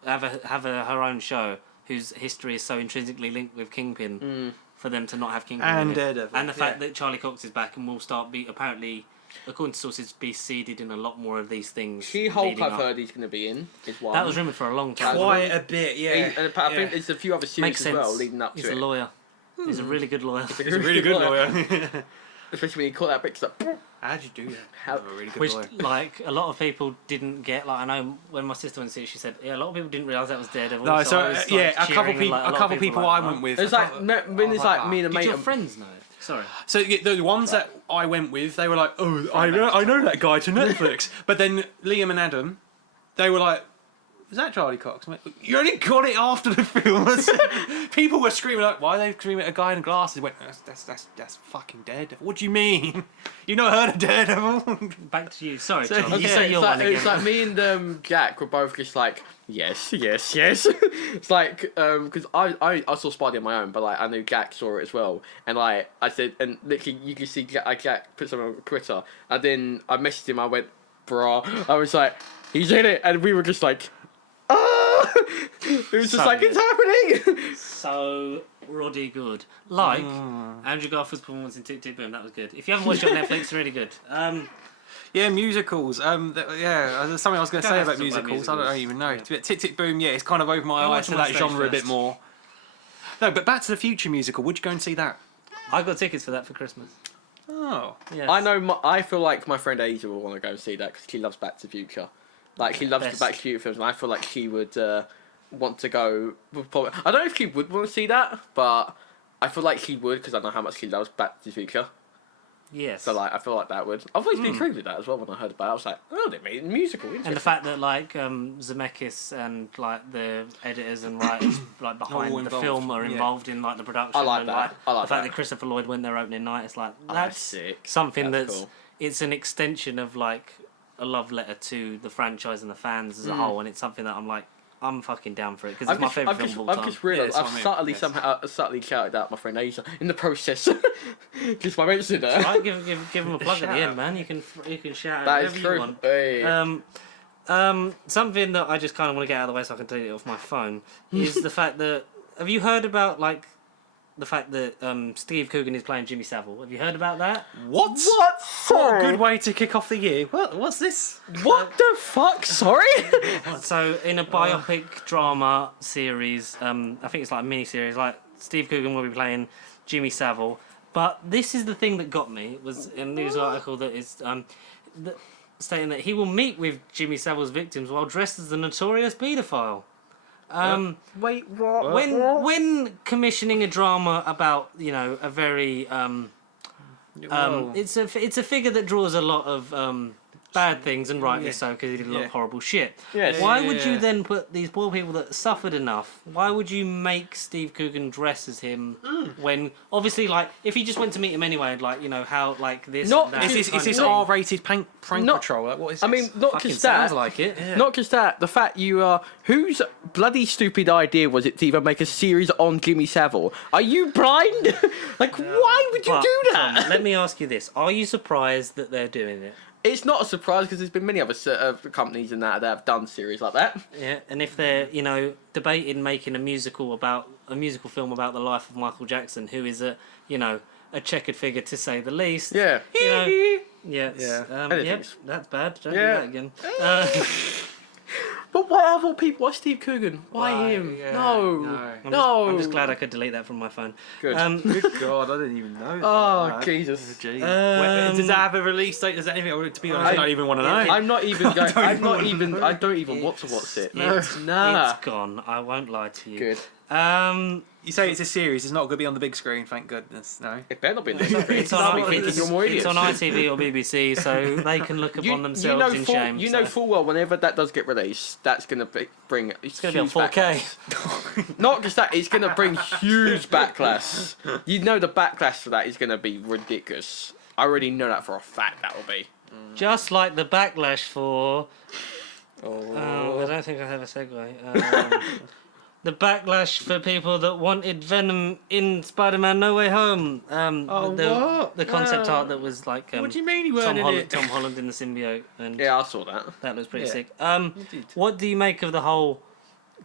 have her own show, whose history is so intrinsically linked with Kingpin, for them to not have Kingpin. And in it. Daredevil, And the fact that Charlie Cox is back and will start apparently, according to sources, be seeded in a lot more of these things. She-Hulk, leading I've up. heard he's going to be in. Is one. That was rumoured for a long time. Quite a bit, yeah. And I think there's a few other series Makes as sense. well leading up to He's it. a lawyer. He's a really good lawyer. He's a really good lawyer. Especially when you call that bitch like. How'd you do that? How- A really good Which, lawyer. like, a lot of people didn't get. Like, I know when my sister went to see it, she said, yeah, a lot of people didn't realise that was Daredevil. No, so I was, yeah, like, a couple cheering and, people, like, a lot of couple people like, I went with. It's a like couple- when it's like that. me and a Did mate. your friends know? Sorry. So the ones that I went with, they were like, "Oh, I know that guy to Netflix." But then Liam and Adam, they were like, "Was that Charlie Cox?" I went, "You only got it after the film." People were screaming like, "Why are they screaming at a guy in glasses?" I went, "That's fucking Daredevil." What do you mean? You not heard of Daredevil? Back to you. Sorry, So- John. Okay, You say your one again. It's like me and Jack were both just like, yes. It's like, because I saw Spidey on my own, but like I knew Jack saw it as well. And like I said, and literally you can see Jack put something on Twitter. And then I messaged him, I went, bruh. I was like, he's in it. And we were just like, ah! It was just So like, good. it's happening. So roddy good. Like Andrew Garfield's performance in Tick Tick Boom. That was good. If you haven't watched it on Netflix, it's really good. Yeah, musicals. Yeah, there's something I was going to Don't say have about to talk about musicals. I don't musicals. even know. Yeah. Tick Tick Boom. Yeah, it's kind of opened my Go eyes watch to them on that stage genre a bit first. more. No, but Back to the Future musical. Would you go and see that? I got tickets for that for Christmas. Oh, Yes. I know. I feel like my friend Asia will want to go and see that because she loves Back to the Future. Like she loves Best. the Back to the Future films, and I feel like she would want to go. I don't know if she would want to see that, but I feel like she would because I know how much she loves Back to the Future. Yes. So like, I feel like that would. I've always been intrigued with that as well when I heard about it. I was like, oh, they made a musical. And the fact that like Zemeckis and like the editors and writers like behind All the involved, film are yeah. involved in like the production. I like and, that. I like the fact that. that Christopher Lloyd went there opening night. It's like That's that's sick. something That's that's cool. it's an extension of like a love letter to the franchise and the fans as a whole, and it's something that I'm fucking down for it because it's my favourite film of all I've time. just realised Yeah, I've that's what I mean. subtly Yes. somehow subtly shouted out my friend Asia in the process. Just by mentioning her. Right, give him a plug at the Shout end, out. man. You can shout out That whatever is you true. want. Hey. Something that I just kind of want to get out of the way so I can delete it off my phone is the fact that have you heard about like the fact that Steve Coogan is playing Jimmy Savile? Have you heard about that? what? What? What a good way to kick off the year. What's this? What the fuck? Sorry. So in a biopic drama series, I think it's like a mini series. Like Steve Coogan will be playing Jimmy Savile, but this is the thing that got me was a news article that is stating that he will meet with Jimmy Savile's victims while dressed as the notorious paedophile. Wait, what? When commissioning a drama about a very Whoa. it's a figure that draws a lot of bad things, and rightly so, because he did a lot of Yeah. horrible shit. Yes. Why Yeah, would you yeah. then put these poor people that suffered enough? Why would you make Steve Coogan dress as him when obviously, like, if he just went to meet him anyway, like how like this? Not- and that Is this kind of thing. R-rated prank Not- patrol? Like, what is this? I mean, not Fucking just that. sounds like it. Not just that. The fact you are whose bloody stupid idea was it to even make a series on Jimmy Savile? Are you blind? Like, why would you But, do that? Tom, let me ask you this: are you surprised that they're doing it? It's not a surprise because there's been many other companies and that have done series like that. Yeah, and if they're debating making a musical film about the life of Michael Jackson, who is a checkered figure to say the least. Yeah. Yeah. Yeah. Yep, Anything's- that's bad. Don't Yeah. do that again. But why of all people? Why Steve Coogan? Why him? Yeah, No. I'm just glad I could delete that from my phone. Good. Good God, I didn't even know. Oh, that. Jesus. Jeez. Um, Does that have a release date? Does that anything? To be honest, I don't even want to know. I'm not even going. I don't I don't even want to watch it. It's Nah. gone. I won't lie to you. Good. You say it's a series. It's not going to be on the big screen. Thank goodness. No. It better not be. It's It's on, you're more it's idiots. on ITV or BBC, so they can look upon themselves in shame. You know so. full well whenever that does get released, that's going to bring. It's going to be on 4K. Not just that, it's going to bring huge backlash. You know the backlash for that is going to be ridiculous. I already know that for a fact. That will be. Just like the backlash for. Oh. I don't think I have a segue. The backlash for people that wanted Venom in Spider-Man No Way Home. The concept art that was like What do you mean you Tom, weren't in it? Tom Holland in the symbiote, and Yeah, I saw that. that was pretty Yeah. sick. You did. What do you make of the whole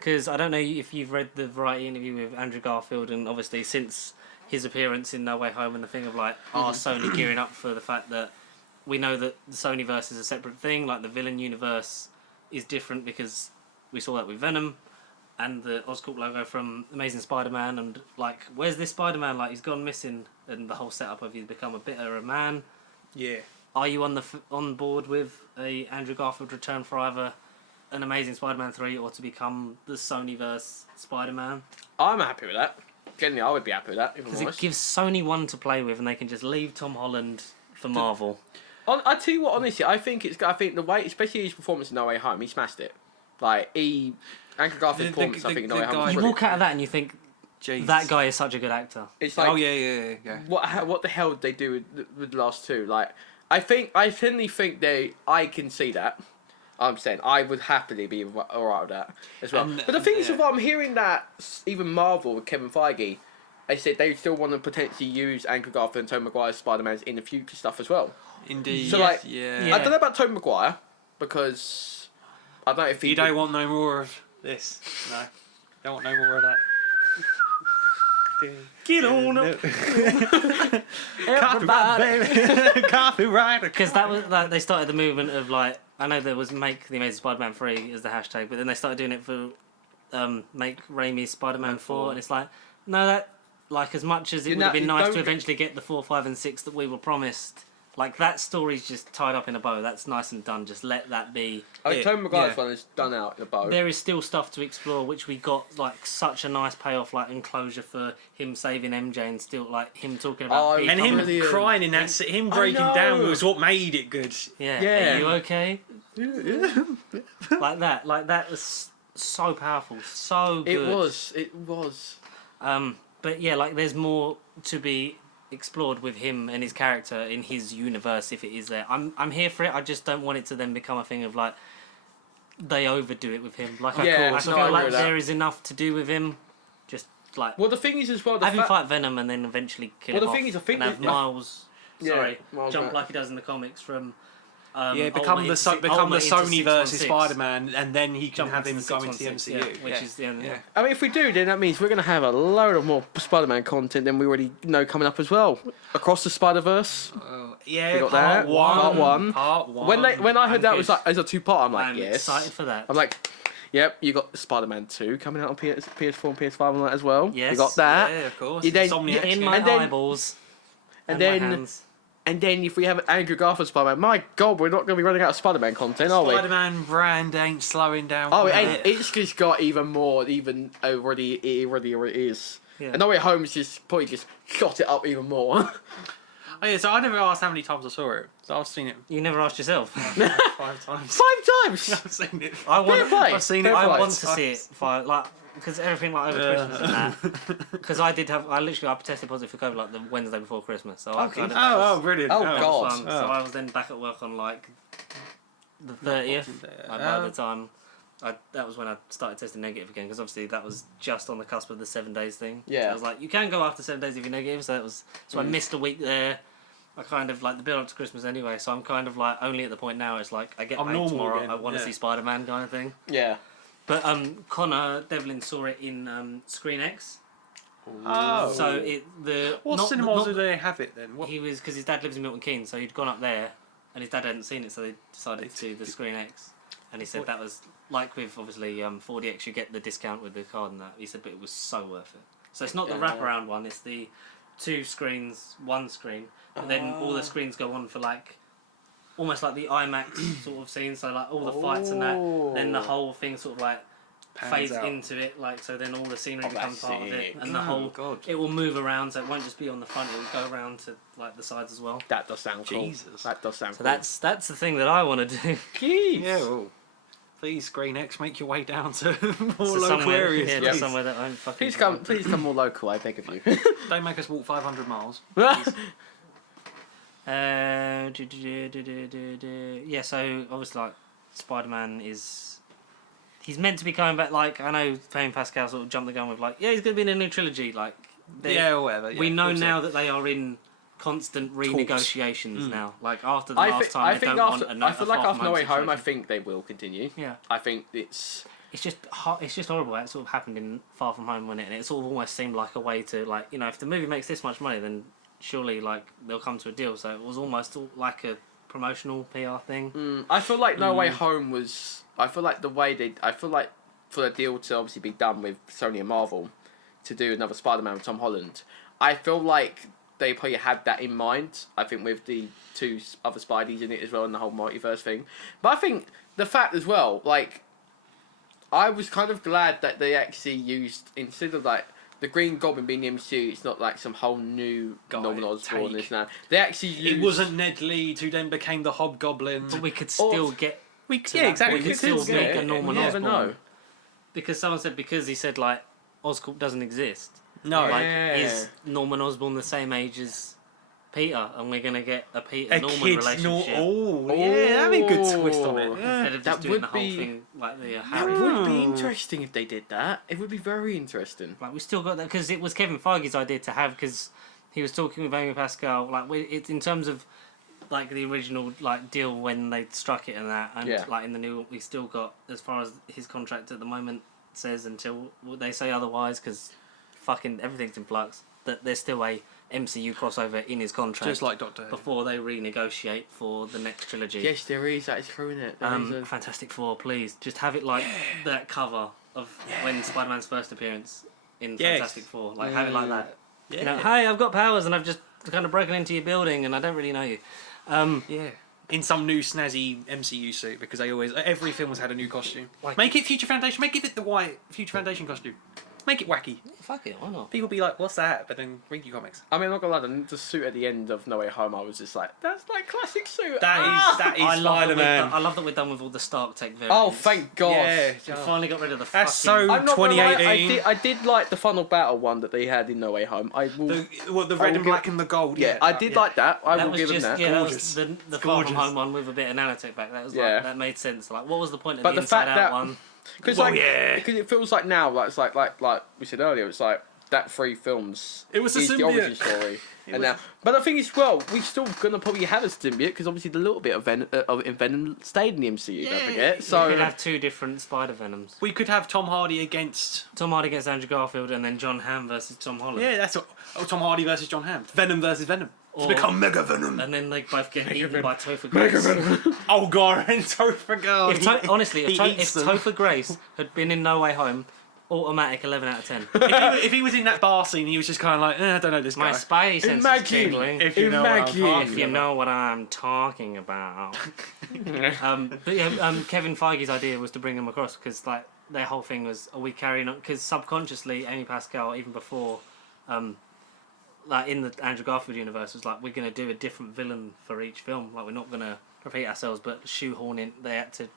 because I don't know if you've read the Variety interview with Andrew Garfield, and obviously since his appearance in No Way Home and the thing of like, are Sony gearing up for the fact that we know that the Sonyverse is a separate thing, like the villain universe is different because we saw that with Venom and the Oscorp logo from Amazing Spider-Man, and like, where's this Spider-Man? Like, he's gone missing, and the whole setup of he's become a bitterer man. Yeah. Are you on board with a Andrew Garfield return for either an Amazing Spider-Man 3 or to become the Sonyverse Spider-Man? I'm happy with that. Generally, I would be happy with that. Because it gives Sony one to play with, and they can just leave Tom Holland for Marvel. I tell you what, honestly, I think the way, especially his performance in No Way Home, he smashed it. Like Andrew Garfield's performance, I think, in No Way Home. You walk out of that and you think, Jesus. that guy is such a good actor. It's like, Oh yeah. what the hell did they do with the last two? Like, I certainly think I can see that. I'm saying I would happily be alright with that as well. But the thing is, I'm hearing that even Marvel with Kevin Feige, they said they still want to potentially use Andrew Garfield and Tobey Maguire's Spider-Mans in the future stuff as well. Indeed. So like, yeah. I don't know about Tobey Maguire because I don't know if You don't want no more of this. No. Don't want no more of that. Get on up! Everybody! Copyright! Because that was like, they started the movement of like, I know there was Make the Amazing Spider-Man 3 as the hashtag, but then they started doing it for Make Raimi's Spider-Man 4, and it's like, no, that, like, as much as it would have been nice to eventually get the 4, 5 and 6 that we were promised, like, that story's just tied up in a bow. That's nice and done. Just let that be. I think Tobey Maguire's one is done out in a bow. There is still stuff to explore, which we got, like, such a nice payoff, like, enclosure for him saving MJ and still, like, him talking about... and him Brilliant. crying in that him breaking down was what made it good. Yeah. Are you okay? Like that was so powerful, so good. It was. But yeah, like, there's more to be explored with him and his character in his universe if it is there. I'm here for it. I just don't want it to then become a thing of like they overdo it with him. Like I feel like there is enough to do with him. Just like the thing is as well, have him fight Venom and then eventually kill him off. Thing is, I think and have Miles Miles jump like he does in the comics from. Become the Sony versus Spider-Man, and then he can have him go into the MCU. Which is the end. Yeah. I mean, if we do, then that means we're going to have a load of more Spider-Man content than we already know coming up as well. Across the Spider-Verse. Yeah, we got that. Part one. When I heard that was like as a 2-part, I'm like, I'm yes. excited for that. I'm like, yep, you got Spider-Man 2 coming out on PS4 and PS5 and that as well. Yes. You got that. Yeah, of course. In my eyeballs. And my then. hands. And then if we have Andrew Garfield Spider-Man, my God, we're not going to be running out of Spider-Man content, are we? Spider-Man brand ain't slowing down. Oh, it's just got even more, it already is. Yeah. And No Way Home's just probably just shot it up even more. Oh yeah, so I never asked how many times I saw it. So I've seen it You never asked yourself. 5 times. 5 times! I've seen it. I've seen it. I five want to times. see it because everything like over Christmas and that. Because I tested positive for COVID like the Wednesday before Christmas. So Brilliant. Oh, that was God. fun. So I was then back at work on like the 30th. By the time that was when I started testing negative again, because obviously that was just on the cusp of the 7 days thing. Yeah. So I was like, you can go after 7 days if you're negative. So I missed a week there. I kind of like the build up to Christmas anyway, so I'm kind of like only at the point now. It's like I get paid tomorrow. Again. I want to see Spider-Man kind of thing. Yeah. But Connor Devlin saw it in Screen X. Oh. So What cinemas do they have it then? He was because his dad lives in Milton Keynes, so he'd gone up there, and his dad hadn't seen it, so they decided to do the Screen X. And he said that was like with obviously 4DX, you get the discount with the card and that. He said, but it was so worth it. So it's not the wraparound one; it's the 2 screens, 1 screen, and then all the screens go on for like almost like the IMAX sort of scene. So like all the fights and that, then the whole thing sort of like fades into it, like so. Then all the scenery becomes part of it, and the whole it will move around, so it won't just be on the front; it will go around to like the sides as well. That does sound cool. Jesus. That does sound So cool. that's the thing that I want to do. Jeez. Yeah. Well, please, Screen X, make your way down to more So local somewhere, areas. yeah, please. to somewhere that I'm fucking. Please come more local, I beg of you. Don't make us walk 500 miles. Yeah, so obviously like Spider-Man he's meant to be coming back. Like I know Fabian Pascal sort of jumped the gun with like, yeah, he's going to be in a new trilogy. Like or whatever. Yeah, we know now that they are in constant renegotiations now. Like after the I last time, they don't want a I feel like after No Way Home, I situation. think they will continue. Yeah. I think it's it's just horrible. That sort of happened in Far From Home, wasn't it? And it sort of almost seemed like a way to, like, you know, if the movie makes this much money, then surely, like, they'll come to a deal. So it was almost like a promotional PR thing. I feel like No Way Home was. I feel like for the deal to obviously be done with Sony and Marvel to do another Spider-Man with Tom Holland, I feel like they probably had that in mind. I think with the two other Spideys in it as well and the whole multiverse thing. But I think the fact as well, like, I was kind of glad that they actually used, instead of like the Green Goblin being the MCU, it's not like some whole new Norman Osborn. This now they actually used. It wasn't Ned Leeds who then became the Hobgoblin. But we could still get. Exactly. We could still make a Norman You never Osborn. know. Because someone said, because he said, like, Oscorp doesn't exist. No, Like, is Norman Osborn the same age as Peter? And we're going to get a Peter-Norman relationship. Yeah, that'd be a good twist on it. Yeah. Instead of just doing the whole thing like the That Harry. would be interesting if they did that. It would be very interesting. Like, we still got that, because it was Kevin Feige's idea to have, because he was talking with Amy Pascal, like, it's in terms of, like, the original, like, deal when they struck it and that, and, like, in the new, we still got, as far as his contract at the moment says, until they say otherwise, because fucking everything's in flux, that there's still a MCU crossover in his contract. Just like Doctor Who. Before they renegotiate for the next trilogy. Yes, there is. That is true, isn't it? Fantastic Four, please. Just have it like that cover of when Spider-Man's first appearance in Fantastic Four. Like, have it like that. Yeah. You know, hey, I've got powers and I've just kind of broken into your building and I don't really know you. In some new snazzy MCU suit, because every film has had a new costume. Like, make it Future Foundation. Make it the white Future Foundation costume. Make it wacky. Fuck it, why not? People be like, "What's that?" But then read your comics. I mean, I'm not gonna lie. The suit at the end of No Way Home, I was just like, "That's like classic suit." That is Spider-Man. I love that we're done with all the Stark Tech variants. Oh, thank God! Yeah, We finally got rid of the That's fucking... so I'm not gonna lie, 2018. I did like the Final Battle one that they had in No Way Home. I will. The red and black and the gold. Yeah, I did like that. I That will was give them just, that. yeah, that Gorgeous. was the Far From Home one with a bit of nanotech back. That was like, that made sense. Like, what was the point of But the the fact Inside Out that- one? Because Well, yeah. because it feels like now, like it's like we said earlier, it's like that three films. It was a is the symbiote. origin story, and now. But the thing is, well, we still gonna probably have a symbiote because obviously the little bit of Venom stayed in the MCU. Don't forget. We So could have two different Spider Venoms. We could have Tom Hardy against. Tom Hardy against Andrew Garfield, and then John Hamm versus Tom Holland. Yeah, that's what. Oh, Tom Hardy versus John Hamm. Venom versus Venom. To Or- become Mega Venom. And then they both get eaten Venom. by Topher Grace. Oh god, and Topher God. Honestly, if eats them. Topher Grace had been in No Way Home, automatic 11 out of 10. if he was in that bar scene, he was just kind of like, I don't know this guy. My spidey sense is Imagine tingling. If you know what I'm Imagine. talking If you about. know what I'm talking about. But yeah, Kevin Feige's idea was to bring them across because like their whole thing was, are we carrying on? Because subconsciously, Amy Pascal, even before, like in the Andrew Garfield universe, was like, we're going to do a different villain for each film. Like we're not going to repeat ourselves, but shoehorn in. They had to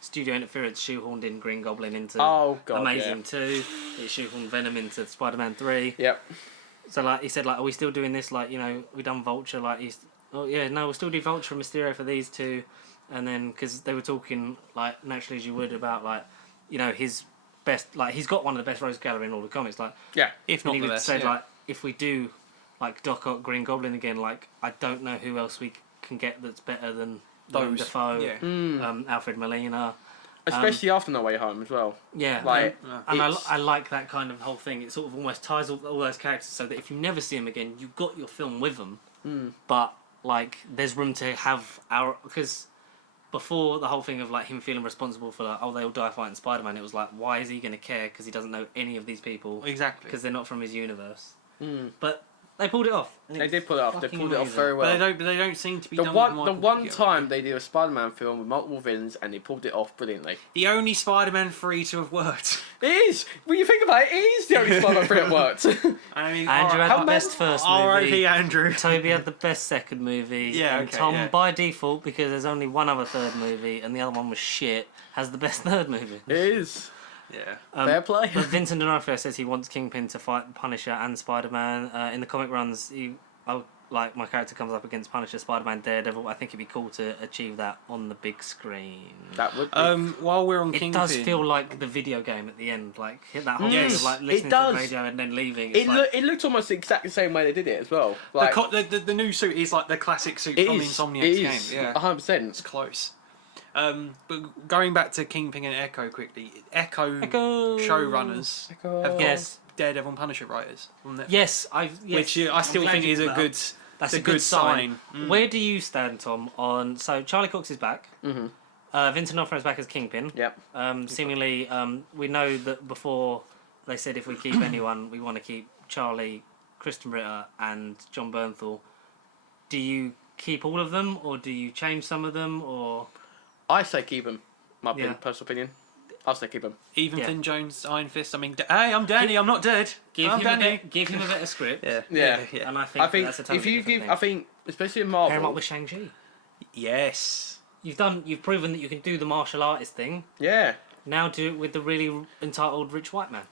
studio interference shoehorned in Green Goblin into Oh, God, Amazing 2. It shoehorned Venom into Spider-Man 3. Yep. So like he said, like, are we still doing this? Like, you know, we done Vulture. Like oh yeah, no, we'll still do Vulture and Mysterio for these two, and then because they were talking like naturally as you would about like, you know, his best, like he's got one of the best rogues gallery in all the comics. Like Yeah. If and not he the would best. say Yeah. like if we do like Doc Ock Green Goblin again, like I don't know who else we can get that's better than Willem Those. Dafoe, Yeah. Alfred Molina. Especially after No Way Home as well. Yeah, Like, and it's- I like that kind of whole thing. It sort of almost ties all those characters so that if you never see them again, you've got your film with them. But like, there's room to have our because before the whole thing of like him feeling responsible for like, oh, they all die fighting Spider-Man. It was like, why is he going to care? Because he doesn't know any of these people. Exactly. Because they're not from his universe. But they pulled it off. and They it's did pull it off. They fucking pulled it off amazing. very well. But they don't seem to be The done one, with the Michael one Keaton. time they did a Spider-Man film with multiple villains and they pulled it off brilliantly. The only Spider-Man 3 to have worked. It is. When you think about it, it is the only Spider-Man film that worked. I mean, Andrew had How the many- best first R.I.P. movie. Andrew. Toby had the best second movie. Yeah, and okay, Tom, yeah. by default, because there's only one other third movie and the other one was shit, has the best third movie. It is. Yeah. Fair play. But Vincent D'Onofrio says he wants Kingpin to fight Punisher and Spider-Man. In the comic runs, like my character comes up against Punisher, Spider-Man, Daredevil. I think it'd be cool to achieve that on the big screen. That would be. While we're on It Kingpin, does feel like the video game at the end, like hit that whole Yes, thing of like it listening to does. the radio and then leaving. It's It, like, it looked almost the exact same way they did it as well. the, Like, the new suit is like the classic suit it from is. Insomniac's It game. is. Yeah, 100%. it's close. But going back to Kingpin and Echo quickly, Echo showrunners have got Yes. Daredevil and Punisher writers on Netflix. Yes, Which I still think is a good. That's a good sign. Where do you stand, Tom? On so Charlie Cox is back. Mm-hmm. Vincent D'Onofrio is back as Kingpin. Yep. Seemingly, we know that before they said if we keep anyone, we want to keep Charlie, Kristen Ritter, and John Bernthal. Do you keep all of them, or do you change some of them, or? I say keep him. My Yeah. personal opinion. I'll say keep him. Even Yeah. Finn Jones, Iron Fist. I mean, hey, I'm Danny. I'm not dead. Give I'm him Danny. give him a better script. Yeah. And I think, I think that's a totally if you different give, thing. I think especially in Pair him up Marvel. with Shang-Chi. Yes. You've proven that you can do the martial artist thing. Yeah. Now do it with the really entitled rich white man.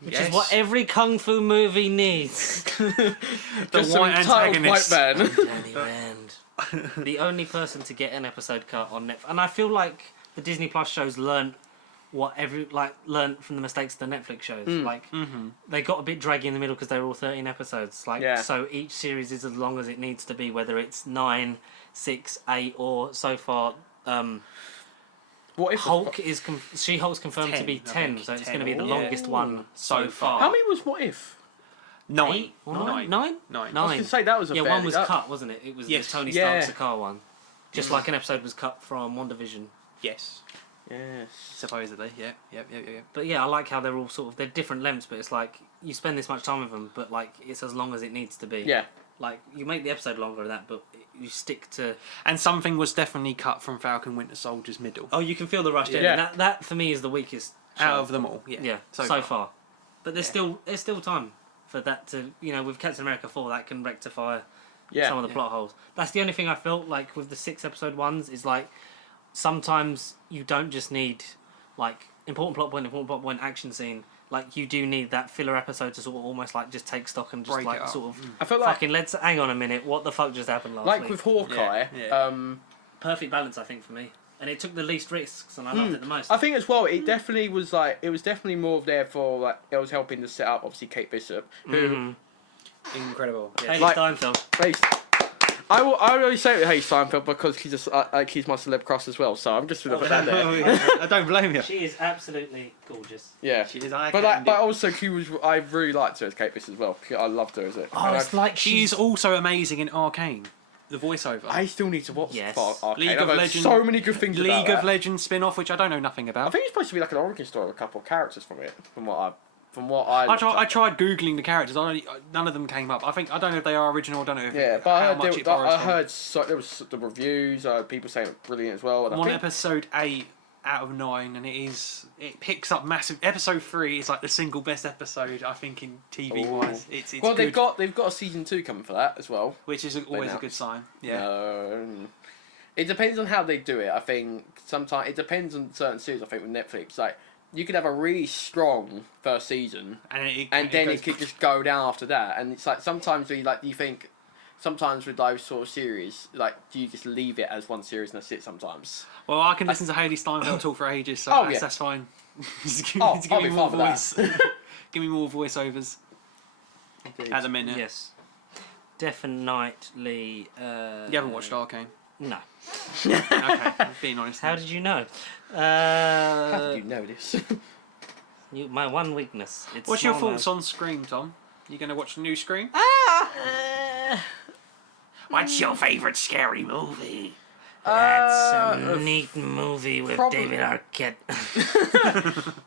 Which Yes. is what every kung fu movie needs. The Just some white entitled antagonist. white man. Danny Rand. The only person to get an episode cut on Netflix. And I feel like the Disney Plus shows learned from the mistakes of the Netflix shows. They got a bit draggy in the middle because they were all 13 episodes. So each series is as long as it needs to be, whether it's 9, 6, 8, or so far. What if She-Hulk's confirmed 10, to be I 10, think. so it's 10 going to be the or- longest one so far. How many was What If? 9. 8 or 9? 9. I was 9. going to say that was a Yeah, fair- one was that- cut, wasn't it? It was Yes. the Tony Yeah. Stark's car one. Just like an episode was cut from WandaVision. Yes. Yes. Supposedly. Yeah. But yeah, I like how they're all they're different lengths, but it's like you spend this much time with them, but like it's as long as it needs to be. Yeah. Like you make the episode longer than that, but you stick to. And something was definitely cut from Falcon Winter Soldier's middle. Oh, you can feel the rush. Yeah. That for me is the weakest show. Out of them all. Yeah. Yeah, so far. But there's still time for that to with Captain America 4 that can rectify Yeah. some of the plot holes. That's the only thing I felt like with the 6 episode ones is like sometimes you don't just need like important plot point, action scene. Like you do need that filler episode to sort of almost like just take stock and just Break it like up. sort of I feel like fucking let's hang on a minute. What the fuck just happened last like week? with Hawkeye. Yeah. Perfect balance, I think, for me. And it took the least risks, and I loved it the most. I think as well, it definitely was definitely more there for like it was helping to set up obviously Kate Bishop, who Incredible. Yeah. Haley like- Steinfeld. I always say it, hey Seinfeld, because he's he's my celeb crush as well. So I'm just gonna put that there. I don't blame you. She is absolutely gorgeous. Yeah. She is eye But candy. but also I really liked her as Kate Bishop as well. I loved her as it. Oh, it's like She's also amazing in Arcane. The voiceover. I still need to watch Yes. Arcane. League I've of heard Legends. so many good things about League that. of Legends spin-off, which I don't know nothing I about. think it's supposed to be like an origin story of a couple of characters from it, from what I I tried googling the characters. None of them came up. I don't know if they are original. I don't know if Yeah, but how much it borrows I from. heard there was the reviews, people saying it's brilliant as well. And I'm on I think, episode 8 out of 9, and it picks up massive. Episode 3 is like the single best episode I think in TV wise. It's well, good, they've got a season 2 coming for that as well. which is always a announced. good sign. Yeah. It depends on how they do it. I think sometimes it depends on certain series. I think with Netflix, like you could have a really strong first season, and then it could just go down after that. And it's like sometimes you think sometimes with those sort of series, like do you just leave it as one series and that's it sometimes? Well, I can listen to Haley Steinfeld talk for ages, so Oh, yeah. that's fine. Just give I'll me be more fine with voice. Give me more voiceovers at the minute. Yes. Definitely. You haven't watched Arcane? No. Okay, being honest. How did you know? How did you know this? My one weakness. It's What's your small thoughts on Scream, Tom? You going to watch the new Scream? What's your favorite scary movie? That's a neat movie with probably- David Arquette.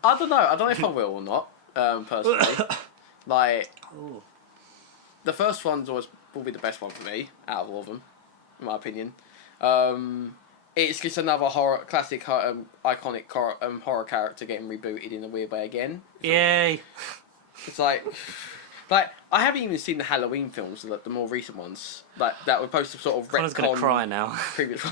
I don't know. I don't know if I will or not. Personally, like Ooh. the first one's always will be the best one for me out of all of them, in my opinion. It's just another classic, iconic horror character getting rebooted in a weird way again. Yay. It's like I haven't even seen the Halloween films, the more recent ones, like that were supposed to sort of Connor's gonna retcon cry now. previous.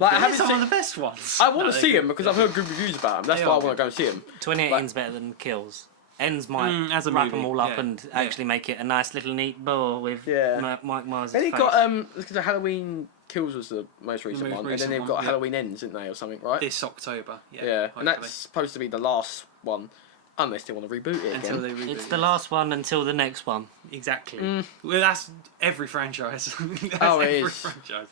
Like I haven't some seen. of the best ones. I want to see them because I've heard good reviews about them. That's They why I are want to go and see them. 2018's better than Kills. Ends might as a wrap movie, them all up yeah. and actually make it a nice little neat bow with Mike Myers' Then face. you've got because Halloween Kills was the most recent most one, and recent then they've one, got yeah. Halloween Ends, didn't they, or something, right? This October. Yeah. Yeah, hopefully. and that's supposed to be the last one, unless they want to reboot it until again. they reboot. It's the last one until the next one. Exactly. Well, that's every franchise. That's Oh, it every is. franchise.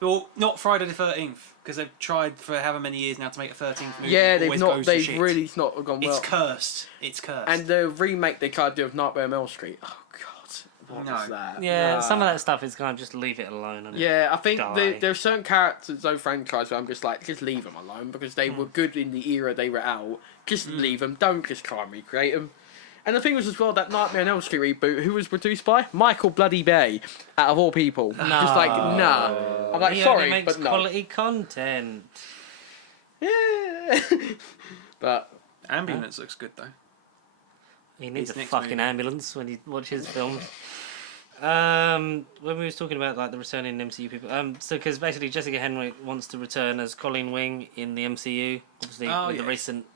Well, not Friday the 13th, because they've tried for however many years now to make a 13th movie. Yeah, It they've always not. goes to They've shit. really not gone well. It's cursed. It's cursed. And the remake they tried to do of Nightmare on Elm Street. Oh God, what No. was that? Yeah, Nah. some of that stuff is kind of just leave it alone. And Yeah, I think Die. there are certain characters, those franchises, where I'm just like, just leave them alone because they were good in the era they were out. Just leave them. Don't just try and recreate them. And the thing was as well that Nightmare on Elm Street reboot, who was produced by Michael Bloody Bay, out of all people. Just like nah. I'm like he only sorry, makes but no. quality content. Yeah. But Ambulance looks good though. He needs His a next fucking movie. ambulance when he watches films. When we was talking about like the returning MCU people, so because basically Jessica Henwick wants to return as Colleen Wing in the MCU, obviously with the yes. recent,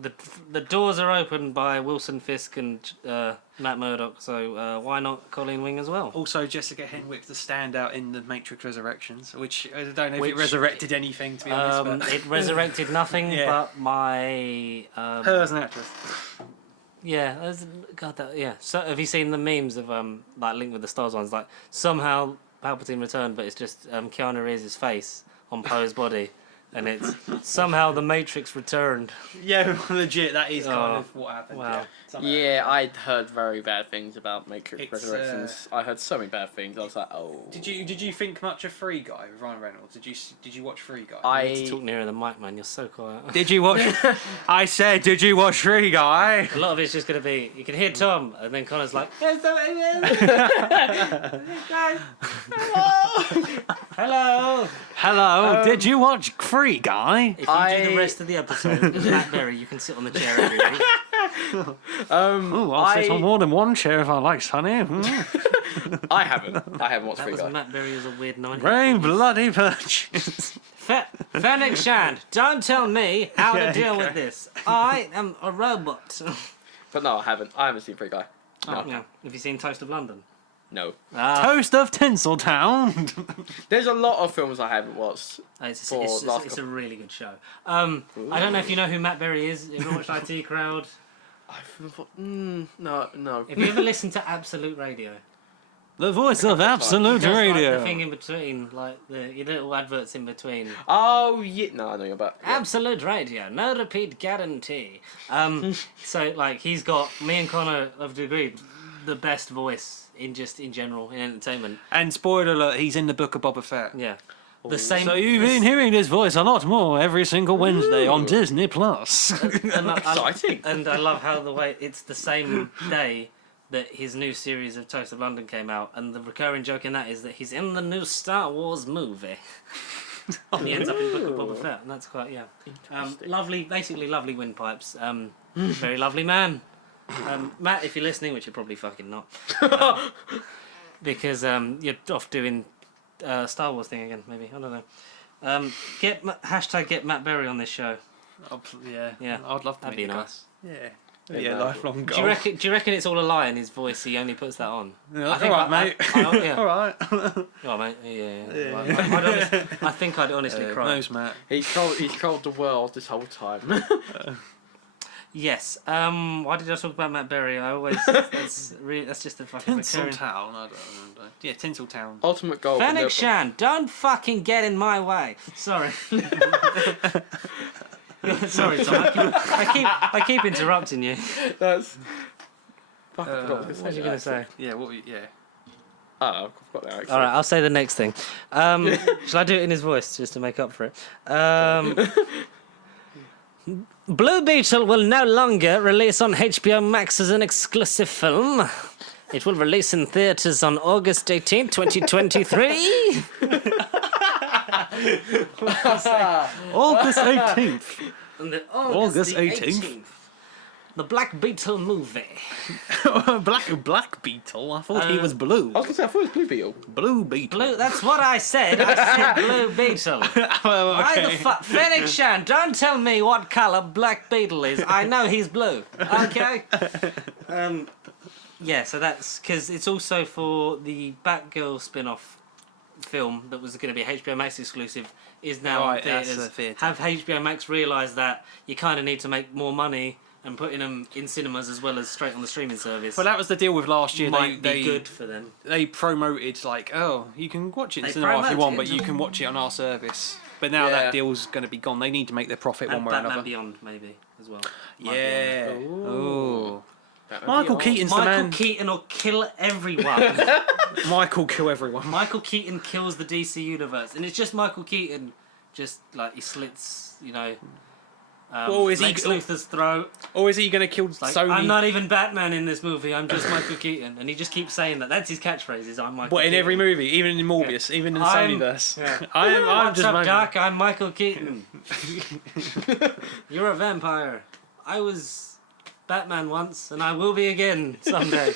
the doors are open by Wilson Fisk and Matt Murdock, so why not Colleen Wing as well? Also, Jessica Henwick, the standout in the Matrix Resurrections, which I don't know if Which- it resurrected anything, to be honest. But It resurrected nothing Yeah. but my her as an actress. yeah, God, yeah. So have you seen the memes of like Link with the Stars ones? Like somehow Palpatine returned, but it's just Keanu Reeves' face on Poe's body, and it's somehow the Matrix returned. Yeah, legit. That is kind Oh, of what happened. wow. yeah, I'd heard very bad things about Matrix It's, Resurrections. I heard so many bad things. I was like, oh. Did you think much of Free Guy with Ryan Reynolds? Did you watch Free Guy? You need to talk nearer the mic, man. You're so quiet. Did you watch? I said, did you watch Free Guy? A lot of it's just gonna be you can hear Tom, and then Connor's like, "Hello, hello." Hello. Did you watch Free Guy? If you do the rest of the episode with Matt Berry, you can sit on the chair every week. Oh, I'll sit on more than one chair if I like, Sonny. I haven't watched That Free was Guy. Matt Berry as a weird 90s. Rain bloody purchase. Fennec Shand, don't tell me how to deal with this. I am a robot. But no, I haven't seen Free Guy. No. Yeah. Have you seen Toast of London? No. Toast of Tinseltown. There's a lot of films I haven't watched. It's For last a really good show. I don't know if you know who Matt Berry is. Have you ever watched IT Crowd? No. Have you ever listened to Absolute Radio? The voice of Absolute He does, like, Radio. the thing in between, like your little adverts in between. Oh yeah, no, I know you're about. Yeah. Absolute Radio, no repeat guarantee. So like he's got me and Connor have agreed the best voice in general in entertainment. And spoiler alert, he's in the book of Boba Fett. Yeah, the same. So you've been hearing this voice a lot more every single Wednesday on Disney Plus. and Exciting. And I love how the way it's the same day that his new series of Toast of London came out, and the recurring joke in that is that he's in the new Star Wars movie. And he ends up in Book of Boba Fett, and that's quite lovely, basically lovely windpipes. Very lovely man. Matt, if you're listening, which you're probably fucking not, because you're off doing Star Wars thing again, maybe I don't know. Get Matt Berry on this show. Yeah. I'd love to That'd meet be the nice. guy. Yeah, lifelong goal. Do you reckon it's all a lie in his voice? He only puts that on. Yeah, I think all right, mate. Yeah. All right. Oh, mate. Yeah. I think I'd honestly cry. Knows, Matt. He's controlled the world this whole time. Yes. Why did I talk about Matt Berry? That's just a fucking recurring. Tinseltown. I don't remember. Yeah, Tinseltown. Ultimate goal. for Fennec Liverpool. Shan, don't fucking get in my way. Sorry. Sorry, Tom. I keep interrupting you. That's. Fuck, I forgot What was you gonna say? Yeah, yeah. Oh, I forgot that actually. All right, I'll say the next thing. Shall I do it in his voice just to make up for it? Blue Beetle will no longer release on HBO Max as an exclusive film. It will release in theaters on August 18th, 2023. August 18th. August 18th. The Black Beetle movie. Black Beetle? I thought he was blue. I was gonna say I thought it was Blue Beetle. Blue Beetle. Blue, that's what I said. I said Blue Beetle. Why the fuck? Fennec Shan, don't tell me what colour Black Beetle is. I know he's blue. Okay? Yeah, so that's... Because it's also for the Batgirl spin-off film that was going to be a HBO Max exclusive is now Right, in that's theatres. the theatre. Have HBO Max realised that you kind of need to make more money and putting them in cinemas as well as straight on the streaming service. But that was the deal with last year. Might They be good for them. They promoted like, oh, you can watch it in They cinema if you want, but promoted. you can watch it on our service. But now Yeah. that deal's going to be gone. They need to make their profit And one way or Batman another. Beyond maybe as well. Might be Yeah. Ooh. Oh. That would Michael be Keaton's the Michael man. Keaton will kill everyone. Michael kill everyone. Michael Keaton kills the DC universe, and it's just Michael Keaton. Just like he slits, Or is he- Lex Luthor's throat. Or is he going to kill Like, Sony? I'm not even Batman in this movie. I'm just Michael Keaton, and he just keeps saying that. That's his catchphrase. Is I'm Michael. What, in Keaton. every movie, even in Morbius, even in the I'm- Sonyverse. Yeah. I'm What's just up, Michael. Doc? I'm Michael Keaton. You're a vampire. I was Batman once, and I will be again someday.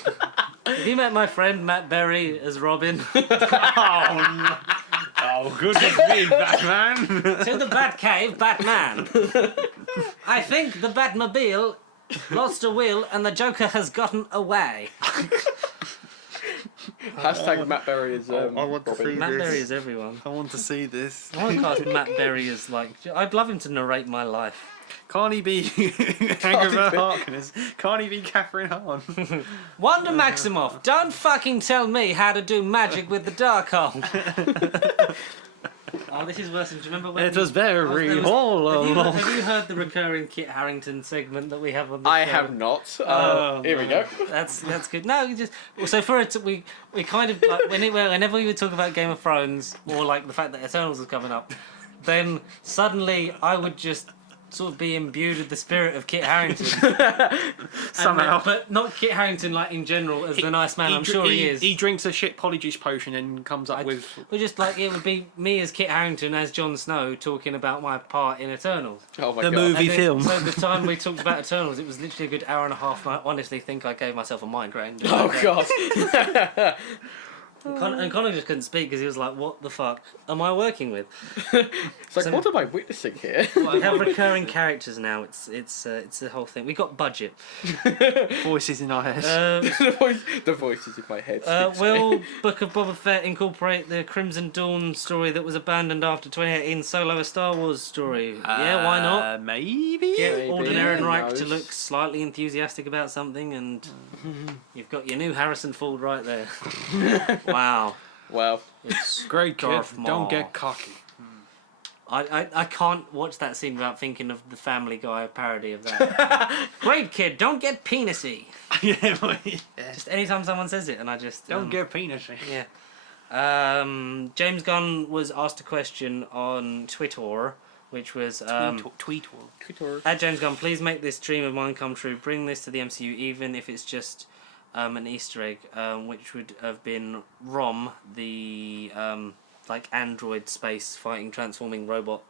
Have you met my friend Matt Berry as Robin? Oh, good me, Batman. To the Batcave, Batman. I think the Batmobile lost a wheel, and the Joker has gotten away. Hashtag Matt Berry is. I want to Robin. see Matt this. Berry is everyone. I want to see this. I want to cast Matt Berry as like. I'd love him to narrate my life. Can't he be Agatha Harkness? Can't he be Catherine Hahn? Wanda Maximoff, don't fucking tell me how to do magic with the Darkhold. Oh, this is worse. Do you remember when It was very there was- all along. have you heard the recurring Kit Harington segment that we have on the I show? have not. Oh, Here we go. That's good. No, you just so for it we kind of like whenever we would talk about Game of Thrones or like the fact that Eternals was coming up, then suddenly I would just sort of be imbued with the spirit of Kit Harington. Somehow. But not Kit Harington like in general as the nice man. I'm sure he is. He drinks a shit polyjuice potion and comes up with. We're just like it would be me as Kit Harington as Jon Snow talking about my part in Eternals. Oh my The god. movie. And then- film. So the time we talked about Eternals, it was literally a good hour and a half. And I honestly think I gave myself a migraine. Oh god. And Connor just couldn't speak because he was like, "What the fuck am I working with?" It's like, what am I witnessing here? We have recurring characters now. It's the whole thing. We got budget. Voices in our head. The voices in my head. Will Book of Boba Fett incorporate the Crimson Dawn story that was abandoned after 2018 Solo, a Star Wars story? Yeah, why not? Maybe. Get Maybe, Alden who Ehrenreich to knows? look slightly enthusiastic about something, and you've got your new Harrison Ford right there. Wow. Well, It's Great kid. Darth Maul. Don't get cocky. I can't watch that scene without thinking of the Family Guy parody of that. Great kid, don't get penisy. Yeah, boy. Just anytime someone says it, and I just Don't get penisy. yeah. James Gunn was asked a question on Twitter, which was Tweet. Twitter. at James Gunn, please make this dream of mine come true. Bring this to the MCU, even if it's just an Easter egg, which would have been Rom, the like android space fighting transforming robot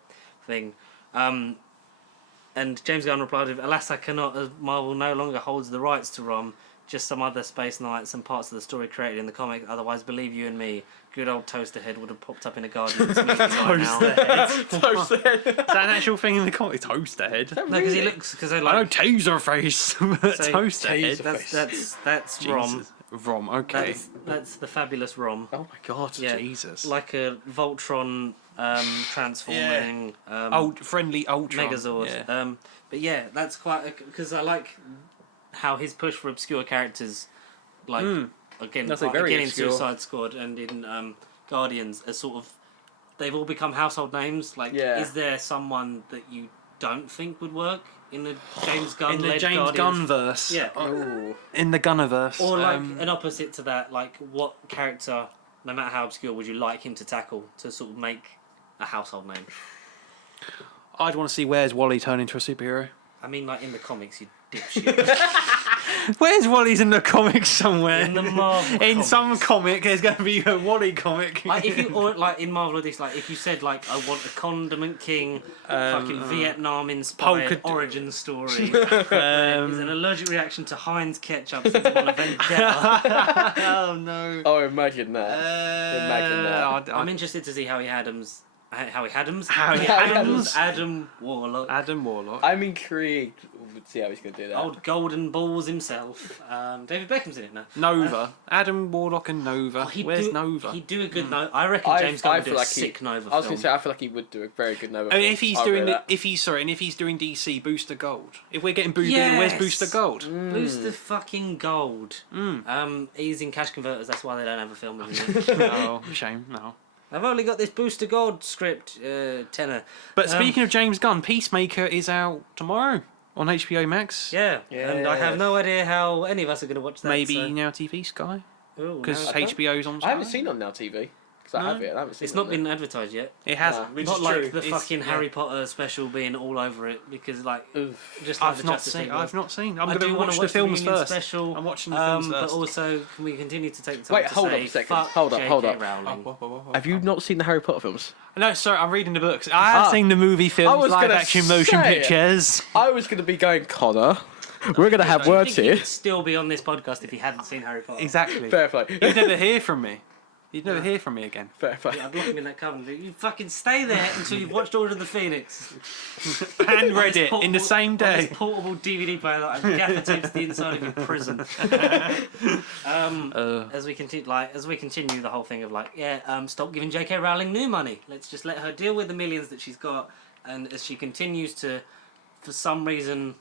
thing. And James Gunn replied with, "Alas, I cannot, as Marvel no longer holds the rights to Rom. Just some other space knights and parts of the story created in the comic. Otherwise, believe you and me, good old Toasterhead would have popped up in a Guardians meeting right now." Toasted. Is that an actual thing in the comic? Toasterhead. No, because he looks because they I know like Taserface, but So, Toasterhead. that's Rom. Jesus. Rom, okay. That's the fabulous Rom. Oh my god. Yeah. Jesus. Like a Voltron transforming Friendly Ultron. Megazord. Yeah. But yeah, that's quite because I like how his push for obscure characters, like again, That's, like, very again obscure. in Suicide Squad and in Guardians, are sort of they've all become household names. Like, Yeah. is there someone that you don't think would work in the James Gunn In the led James Guardians? Gunn verse. Yeah. Ooh. In the Gunniverse. Or like an opposite to that, like what character, no matter how obscure, would you like him to tackle to sort of make a household name? I'd want to see Where's Wally turn into a superhero. I mean, like in the comics, you dipshit. Where's Wally's in the comics somewhere? In the Marvel In comics. some comic, there's going to be a Wally comic. Like if you or like in Marvel or this, like if you said like I want a Condiment King, fucking Vietnam inspired Polka- origin story. There's an allergic reaction to Heinz ketchup since one of Vendetta. Oh no. Oh, imagine that. Imagine that. I'm interested to see Howie Adams. Howie Adam Adams. Warlock. Adam Warlock. I'm intrigued see how he's going to do that. Old golden balls himself. David Beckham's in it now. Nova. Adam Warlock and Nova. Where's Nova? He'd do a good Nova. I reckon James Gunn would do a sick Nova film. I was going to say, I feel like he would do a very good Nova I mean, film. if he's doing DC, Booster Gold. If we're getting Booster, Yes! where's Booster Gold? Booster fucking gold. He's in Cash Converters, that's why they don't have a film with him. No, shame. No. I've only got this Booster Gold script, tenor. But speaking of James Gunn, Peacemaker is out tomorrow on HBO Max. Yeah, and I have no idea how any of us are going to watch that. Maybe so. Now TV Sky, Ooh, because no. HBO's on Sky. I haven't seen it on Now TV. Because I have it. I haven't seen It's it not on there. been advertised yet. It hasn't. Which Not is like true. the It's- fucking yeah. Harry Potter special being all over it, because like, just like I've the not Justice seen. League I've not seen. I'm I going do to want watch to the films Reunion first. Special, I'm watching the films but first. also, can we continue to take the time Wait, to hold say, up a second. fuck Hold up, J.K. hold up. Rowling. Have you not seen the Harry Potter films? No, sorry, I'm reading the books. I have seen the movie, I films, was live gonna action, motion say it. pictures. I was going to be going, Connor, we're going to have I words think here. he'd still be on this podcast if he hadn't seen Harry Potter. Exactly. Fair play. You'd never hear from me. You'd never hear from me again. Fair play. Yeah, I'd lock him in that cupboard. You fucking stay there until you've watched Order of the Phoenix. And read This it in the same on day. this portable DVD player that I gaffer taped to the inside of your prison. As we continue the whole thing of stop giving J.K. Rowling new money. Let's just let her deal with the millions that she's got, and as she continues to, for some reason,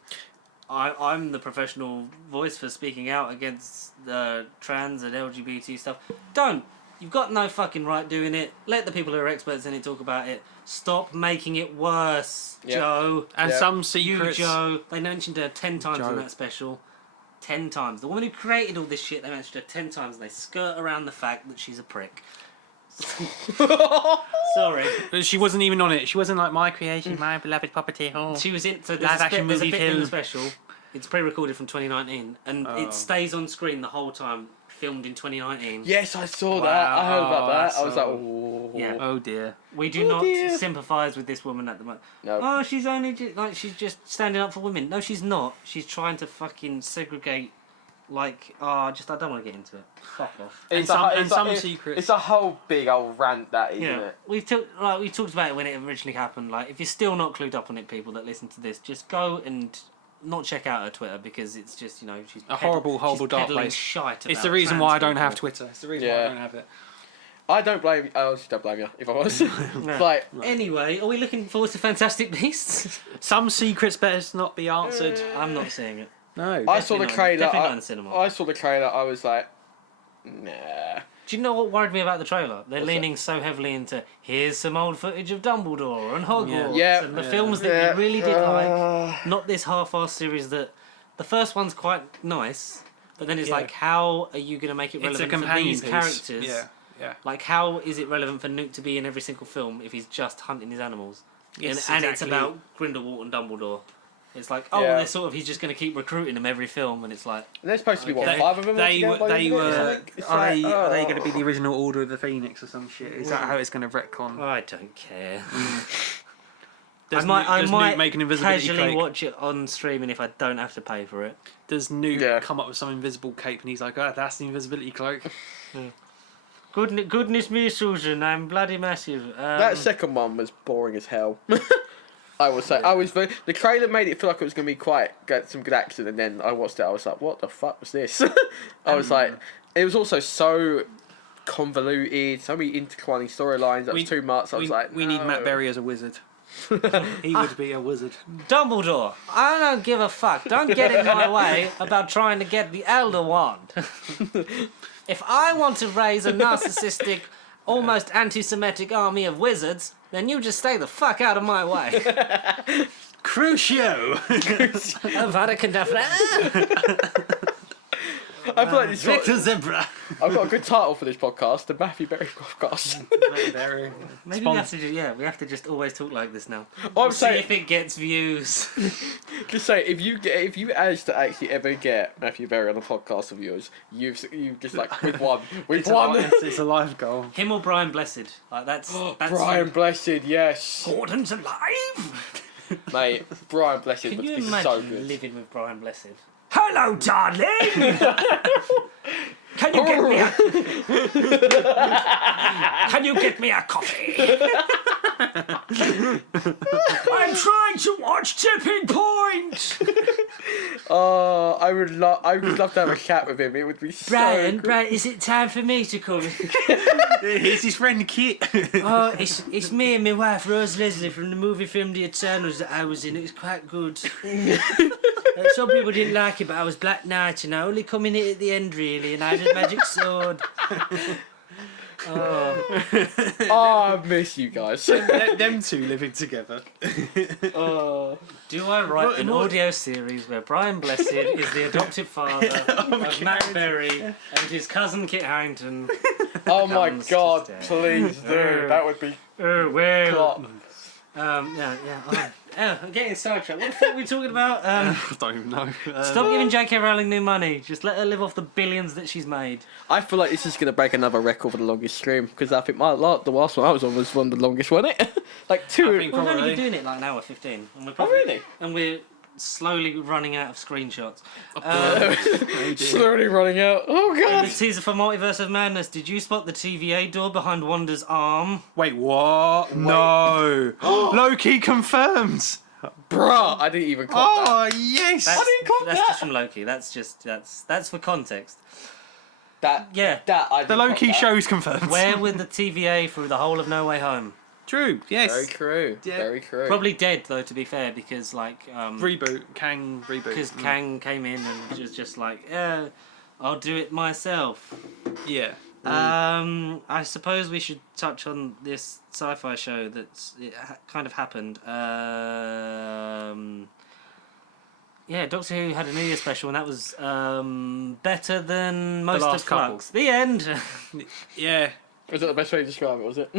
I'm the professional voice for speaking out against the trans and LGBT stuff. Don't. You've got no fucking right doing it. Let the people who are experts in it talk about it. Stop making it worse, Yeah. Joe. And Yeah. some You, secrets. Joe. They mentioned her 10 times Joe. in that special. 10 times. The woman who created all this shit, they mentioned her 10 times, and they skirt around the fact that she's a prick. Sorry. But she wasn't even on it. She wasn't like my creation, my beloved property. Oh. She was in. So Live action there's a movie bit in the film. special. It's pre-recorded from 2019, and it stays on screen the whole time. Filmed in 2019. Yes, I saw that. Wow. I heard about that. Oh, I was like, so- oh. Yeah. Oh dear. We do Oh, not dear. sympathise with this woman at the moment. No. Oh, she's only she's just standing up for women. No, she's not. She's trying to fucking segregate. I don't want to get into it. Fuck off. It's some secrets. It's a whole big old rant, that, isn't Yeah, it? we talked about it when it originally happened. Like, if you're still not clued up on it, people that listen to this, just go and not check out her Twitter, because it's just, she's A horrible, she's dark peddling place. Shite It's about the reason why I trans don't have people. Twitter. It's the reason why Yeah. I don't have it. I don't blame you. I honestly don't blame you, if I was. Yeah. Like, Anyway, are we looking forward to Fantastic Beasts? Some secrets better not be answered. I'm not seeing it. No. I saw the Definitely not- trailer. definitely not in the cinema. I saw the trailer. I was like, nah. Do you know what worried me about the trailer? They're What's leaning so heavily into here's some old footage of Dumbledore and Hogwarts Yeah. and the Yeah. films that Yeah. you really did like. Not this half-assed series that the first one's quite nice, but then it's Yeah. like, how are you going to make it It's a relevant for companion these piece. characters? Yeah. Yeah. Like, how is it relevant for Newt to be in every single film if he's just hunting his animals? Yes, and it's exactly. about Grindelwald and Dumbledore. It's like, Yeah. they're sort of, he's just going to keep recruiting them every film, and it's like, And there's supposed to be, what, Okay. 5 of them? They altogether by the they end of it or were. something? It's Are like, they oh. going to be the original Order of the Phoenix or some shit? Is that how it's going to retcon? I don't care. Does I might Newt make an invisibility casually cloak? watch it on streaming if I don't have to pay for it. Does Newt Yeah. come up with some invisible cape and he's like, oh, that's the invisibility cloak? Goodness me, Susan, I'm bloody massive. That second one was boring as hell. I would say. The trailer made it feel like it was going to be some good action, and then I watched it. I was like, "What the fuck was this?" I was like, it was also so convoluted, so many intertwining storylines. That was too much. I was like, we need no. Matt Berry as a wizard. He would be a wizard. Dumbledore, I don't give a fuck. Don't get in my way about trying to get the Elder Wand. If I want to raise a narcissistic, almost anti-Semitic army of wizards, then you just stay the fuck out of my way. Crucio! Avada Kedavra. I feel like this. Victor Zebra! I've got a good title for this podcast: the Matthew Berry podcast. Matt Berry. Maybe we have to just always talk like this now. I'm See saying, if it gets views. just say if you manage to actually ever get Matthew Berry on a podcast of yours, you've just like we've won. It's a life goal. Him or Brian Blessed. Like that's Brian Blessed, yes, Gordon's alive. mate. Brian Blessed Can would you be so imagine good. living with Brian Blessed? Hello, darling. Can you get me a Can you get me a coffee? I'm trying to watch Tipping Point. Oh, I would love to have a chat with him. It would be Brian, so. Brian, is it time for me to come? Here's his friend Kit. Oh, it's me and my wife Rose Leslie from the movie film The Eternals that I was in. It was quite good. Some people didn't like it, but I was Black Knight and I only come in it at the end really, and I had a magic sword. Oh, Oh, I miss you guys. Them two living together. Oh. Do I write an audio series where Brian Blessed is the adoptive father of Matt Berry and his cousin Kit Harrington? Oh my Comes god, to stay. please do. That would be Well, plot. I'm getting sidetracked. What the fuck are we talking about? I don't even know. Stop giving J.K. Rowling new money. Just let her live off the billions that she's made. I feel like this is going to break another record for the longest stream, because I think the last one I was on was one of the longest, wasn't it? Like two. I think We've only Probably. been doing it like an hour 15. And we're Oh, really? And we're slowly running out of screenshots. Slowly running out. Oh god. The teaser for Multiverse of Madness. Did you spot the TVA door behind Wanda's arm? Wait, what? No. Loki confirms. Bruh, I didn't even clock that. Oh, yes. That's, didn't clock that's that. just from Loki. That's for context. That I The didn't Loki clock that. show's confirmed. Where were the TVA through the whole of No Way Home? True, yes. Very true. Yeah. Very true. Probably dead though, to be fair, because like Reboot. Kang reboot. because Kang came in and was just like, I'll do it myself. Yeah. I suppose we should touch on this sci-fi show that's kind of happened. Yeah, Doctor Who had a New Year special, and that was better than most last of Flux. The end. Yeah. Was that the best way to describe it, was it?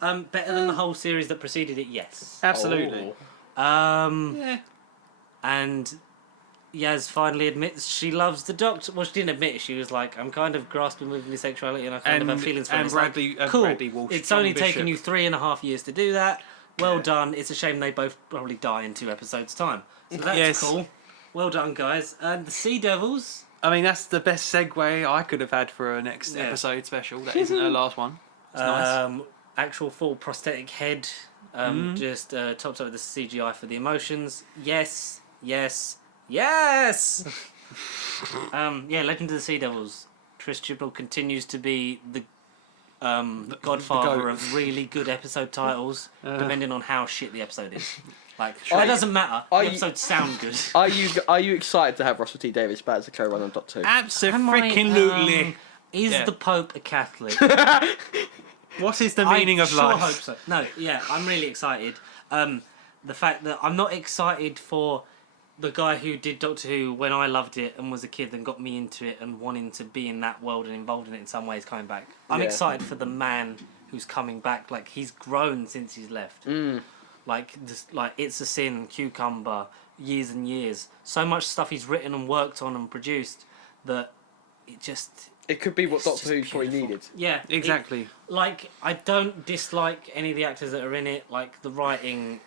Better than the whole series that preceded it. Yes. Absolutely. Yeah. And Yaz finally admits she loves the Doctor. Well, she didn't admit it. She was like, I'm kind of grasping with my sexuality and I kind of have feelings for him. And It's like, Bradley, cool. Bradley Walsh. It's John only Bishop. taken you 3.5 years to do that. Well done. It's a shame they both probably die in 2 episodes' time. So that's Yes. cool. Well done, guys. And the Sea Devils. I mean, that's the best segue I could have had for a next Yeah. episode special. That isn't her last one. It's nice. Actual full prosthetic head. Just topped up with the CGI for the emotions. Yes. Yes. Yes! Legend of the Sea Devils. Tris Chibnall continues to be the godfather goat. of really good episode titles, depending on how shit the episode is. Like, Are- it doesn't matter. are The you- episodes sound good. Are you excited to have Russell T Davies back as a co-runner on Doctor Who? Absolutely. Is Yeah. the Pope a Catholic? What is the meaning of life? I hope so. No, yeah, I'm really excited. The fact that I'm not excited for the guy who did Doctor Who when I loved it and was a kid and got me into it and wanting to be in that world and involved in it in some ways coming back. I'm Yeah. excited for the man who's coming back. Like, he's grown since he's left. Like It's a Sin, Cucumber, years and years. So much stuff he's written and worked on and produced that it just... It could be what It's Doctor just Who probably beautiful. needed. Yeah, Exactly. I don't dislike any of the actors that are in it. Like, the writing,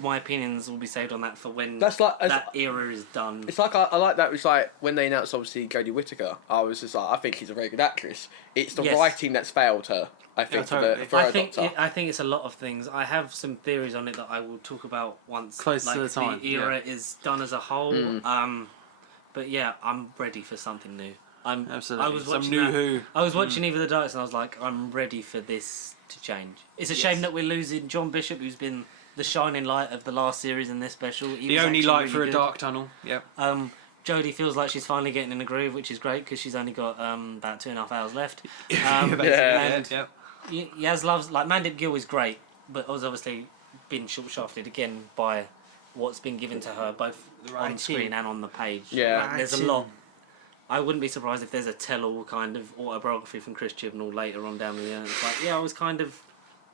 my opinions will be saved on that for when That's like that era is done. It's like I like that. It's like when they announced obviously Jodie Whittaker. I was just like, I think she's a very good actress. It's the Yes. writing that's failed her. I think totally. for her Doctor. I think it's a lot of things. I have some theories on it that I will talk about once Close to the time, era is done as a whole. But yeah, I'm ready for something new. Absolutely. I was Some watching new that. Who. I was watching Either the Daleks and I was like, I'm ready for this to change. It's a shame that we're losing John Bishop, who's been the shining light of the last series and this special. He The was only actually light really for a good. dark tunnel. Yep. Jodie feels like she's finally getting in the groove, which is great because she's only got about 2.5 hours left. Basically, and Yep. Yaz loves, like, Mandip Gill is great, but has obviously been short-shafted again by what's been given to her, both on writing. screen and on the page. Yeah. Like, there's a lot. I wouldn't be surprised if there's a tell-all kind of autobiography from Chris Chibnall later on down the year. It's like, yeah, I was kind of,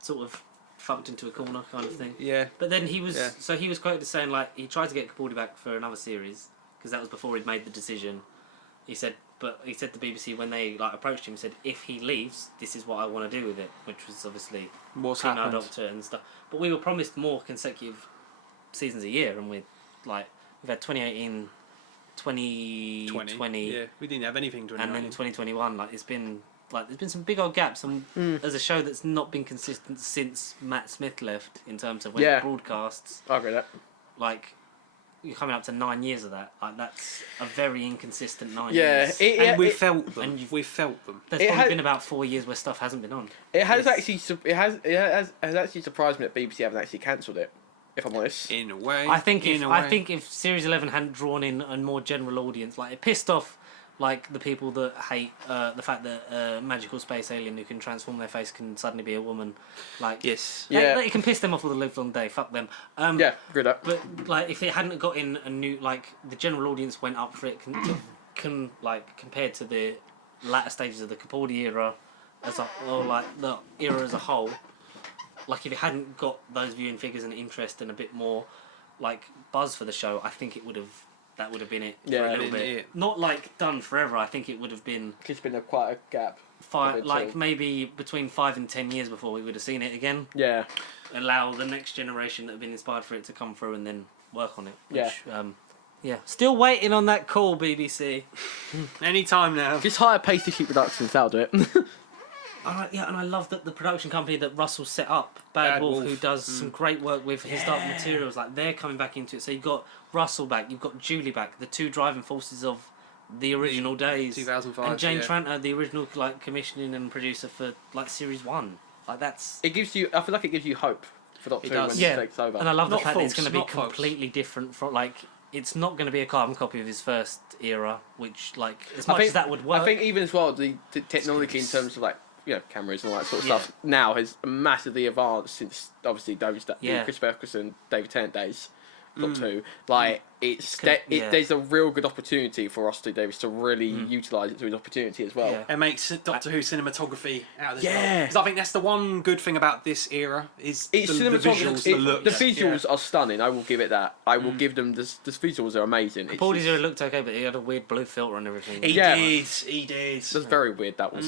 sort of, fucked into a corner kind of thing. Yeah. But then he was, Yeah. so he was quoted as saying, like, he tried to get Capaldi back for another series, because that was before he'd made the decision. He said to BBC when they approached him, said, if he leaves, this is what I want to do with it, which was obviously What's Female happened? Doctor and stuff. But we were promised more consecutive seasons a year, and we've had 2018, 2020, Yeah, we didn't have anything to and then 2021. There's been some big old gaps, and as a show that's not been consistent since Matt Smith left in terms of when it broadcasts. I agree with that. you're coming up to 9 years of that. Like that's a very inconsistent 9 Yeah, years. And we've felt them. and We've felt them. There's it probably has- been about 4 years where stuff hasn't been on. It has Yes. actually has actually surprised me that BBC haven't actually cancelled it. If I'm honest. In a way. I think in a way. if Series 11 hadn't drawn in a more general audience, like it pissed off like the people that hate the fact that a magical space alien who can transform their face can suddenly be a woman. Like Yes. Yeah. it can piss them off all the live long day. Fuck them. Yeah, agree with that. But like if it hadn't got in a new like the general audience went up for it can like compared to the latter stages of the Capaldi era or like the era as a whole. Like if it hadn't got those viewing figures and interest and a bit more like buzz for the show, I think that would have been it for Yeah, a little been bit. it. Not like done forever. I think it would have been It's been quite a gap. like maybe between 5 and 10 years before we would have seen it again. Yeah. Allow the next generation that have been inspired for it to come through and then work on it. Yeah. Which, yeah. Still waiting on that call, BBC. Any time now. Just hire Pasty Sheep Productions, that'll do it. And I love that the production company that Russell set up, Bad Wolf, who does some great work with his Dark Materials, like they're coming back into it. So you've got Russell back, you've got Julie back, the two driving forces of the original days, 2005, and Jane yeah. Tranter, the original like commissioning and producer for like Series 1. Like that's. I feel like it gives you hope for Doctor It Who does. when it takes over. And I love the Not fact that it's false, going to be not false. completely different from like. It's not going to be a carbon copy of his first era, which like as I much think as that would work. I think even as well the technology in terms of like cameras and all that sort of Yeah. stuff now has massively advanced since obviously Yeah. Chris Ferguson, David Tennant days. Doctor Who, like yeah. there's a real good opportunity for Rusty Davis to really utilise it to his opportunity as well. Yeah. It makes Doctor Who cinematography out of this Yeah. world. 'Cause I think that's the one good thing about this era is It's the visuals, the look. The visuals are stunning. I will give it that. I will give them the visuals are amazing. It's Capaldi's just- era looked okay, but he had a weird blue filter and everything. He Yeah. did. He did. That's very weird. That was.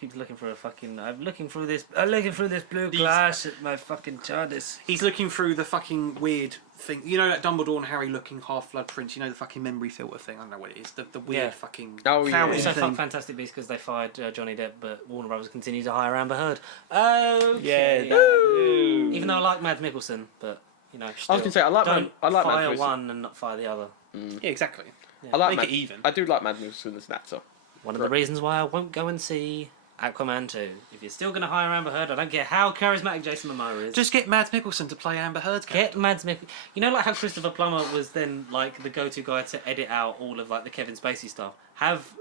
Keeps looking for a fucking. I'm looking through this blue glass at my fucking TARDIS. He's looking through the fucking weird thing. You know that Dumbledore and Harry looking half blood prints. You know the fucking memory filter thing. I don't know what it is. The weird Yeah. fucking. Oh, yeah. fountain Also, thing. fuck Fantastic Beasts because they fired Johnny Depp, but Warner Brothers continue to hire Amber Heard. Okay. Yeah. Even though I like Mads Mikkelsen, but you know, I was gonna say I like don't I like fire Mads Mikkelsen. one and not fire the other. Yeah, exactly. I like Make Mads- it even. I do like Mads Mikkelsen as an actor. One of the reasons why I won't go and see Aquaman 2. If you're still going to hire Amber Heard, I don't care how charismatic Jason Momoa is. Just get Mads Mikkelsen to play Amber Heard's character. Get Mads Mikkelsen. You know, like how Christopher Plummer was then like the go-to guy to edit out all of like the Kevin Spacey stuff. Have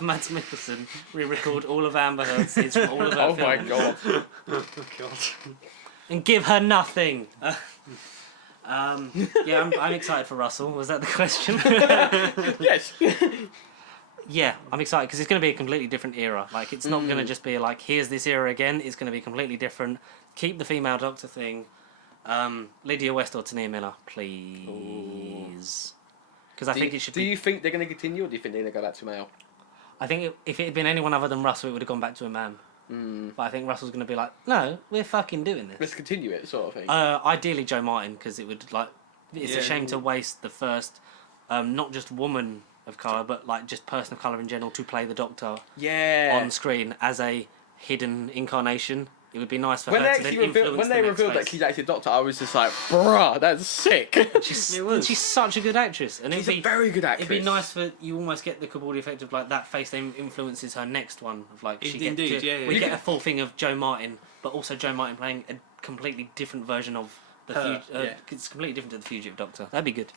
Mads Mikkelsen re-record all of Amber Heard's scenes from all of her Oh my films god. Oh god. and give her nothing. Yeah, I'm excited for Russell. Was that the question? Yes. Yeah, I'm excited because it's going to be a completely different era. Like, it's not going to just be like, here's this era again. It's going to be completely different. Keep the female Doctor thing. Lydia West or Tania Miller, please. Because I think it should Do be. you think they're going to continue, or do you think they're going to go back to male? I think if it had been anyone other than Russell, it would have gone back to a man. But I think Russell's going to be like, no, we're fucking doing this. Let's continue it, sort of thing. Ideally, Joe Martin, because it would like. It's a Yeah. shame to waste the first, not just woman of colour, but like just person of colour in general to play the Doctor yeah. on screen as a hidden incarnation. It would be nice for When her they to then actually influence when they the next revealed that phase. she's actually a doctor, I was just like, bruh, that's sick. She's such a good actress, and She's it'd a be very good actress. It'd be nice for you almost get the Capaldi effect of like that face then influences her next one. Of like she Indeed, gets to, yeah, yeah. we You get can- a full thing of Joe Martin, but also Joe Martin playing a completely different version of the Her, future. yeah. It's completely different to the Fugitive Doctor. That'd be good.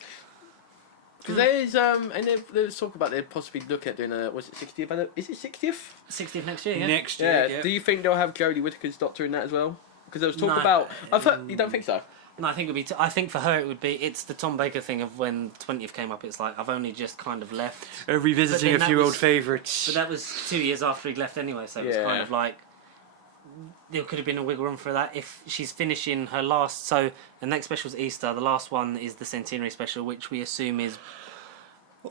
Because there's and there's talk about they'd possibly look at doing a was it 60th? Is it 60th? 60th next year, yeah. Next Yeah. year. Do you think they'll have Jodie Whittaker's doctor in that as well? Because there was talk No. about. I've heard, you don't think so? No, I think it'd be. I think for her it would be. It's the Tom Baker thing of when 20th came up. It's like I've only just kind of left. Revisiting But a then few that old was- favourites. But that was 2 years after he'd left anyway, so it was Yeah. kind of like there could have been a wiggle room for that if she's finishing her last. So the next special's Easter. The last one is the Centenary Special, which we assume is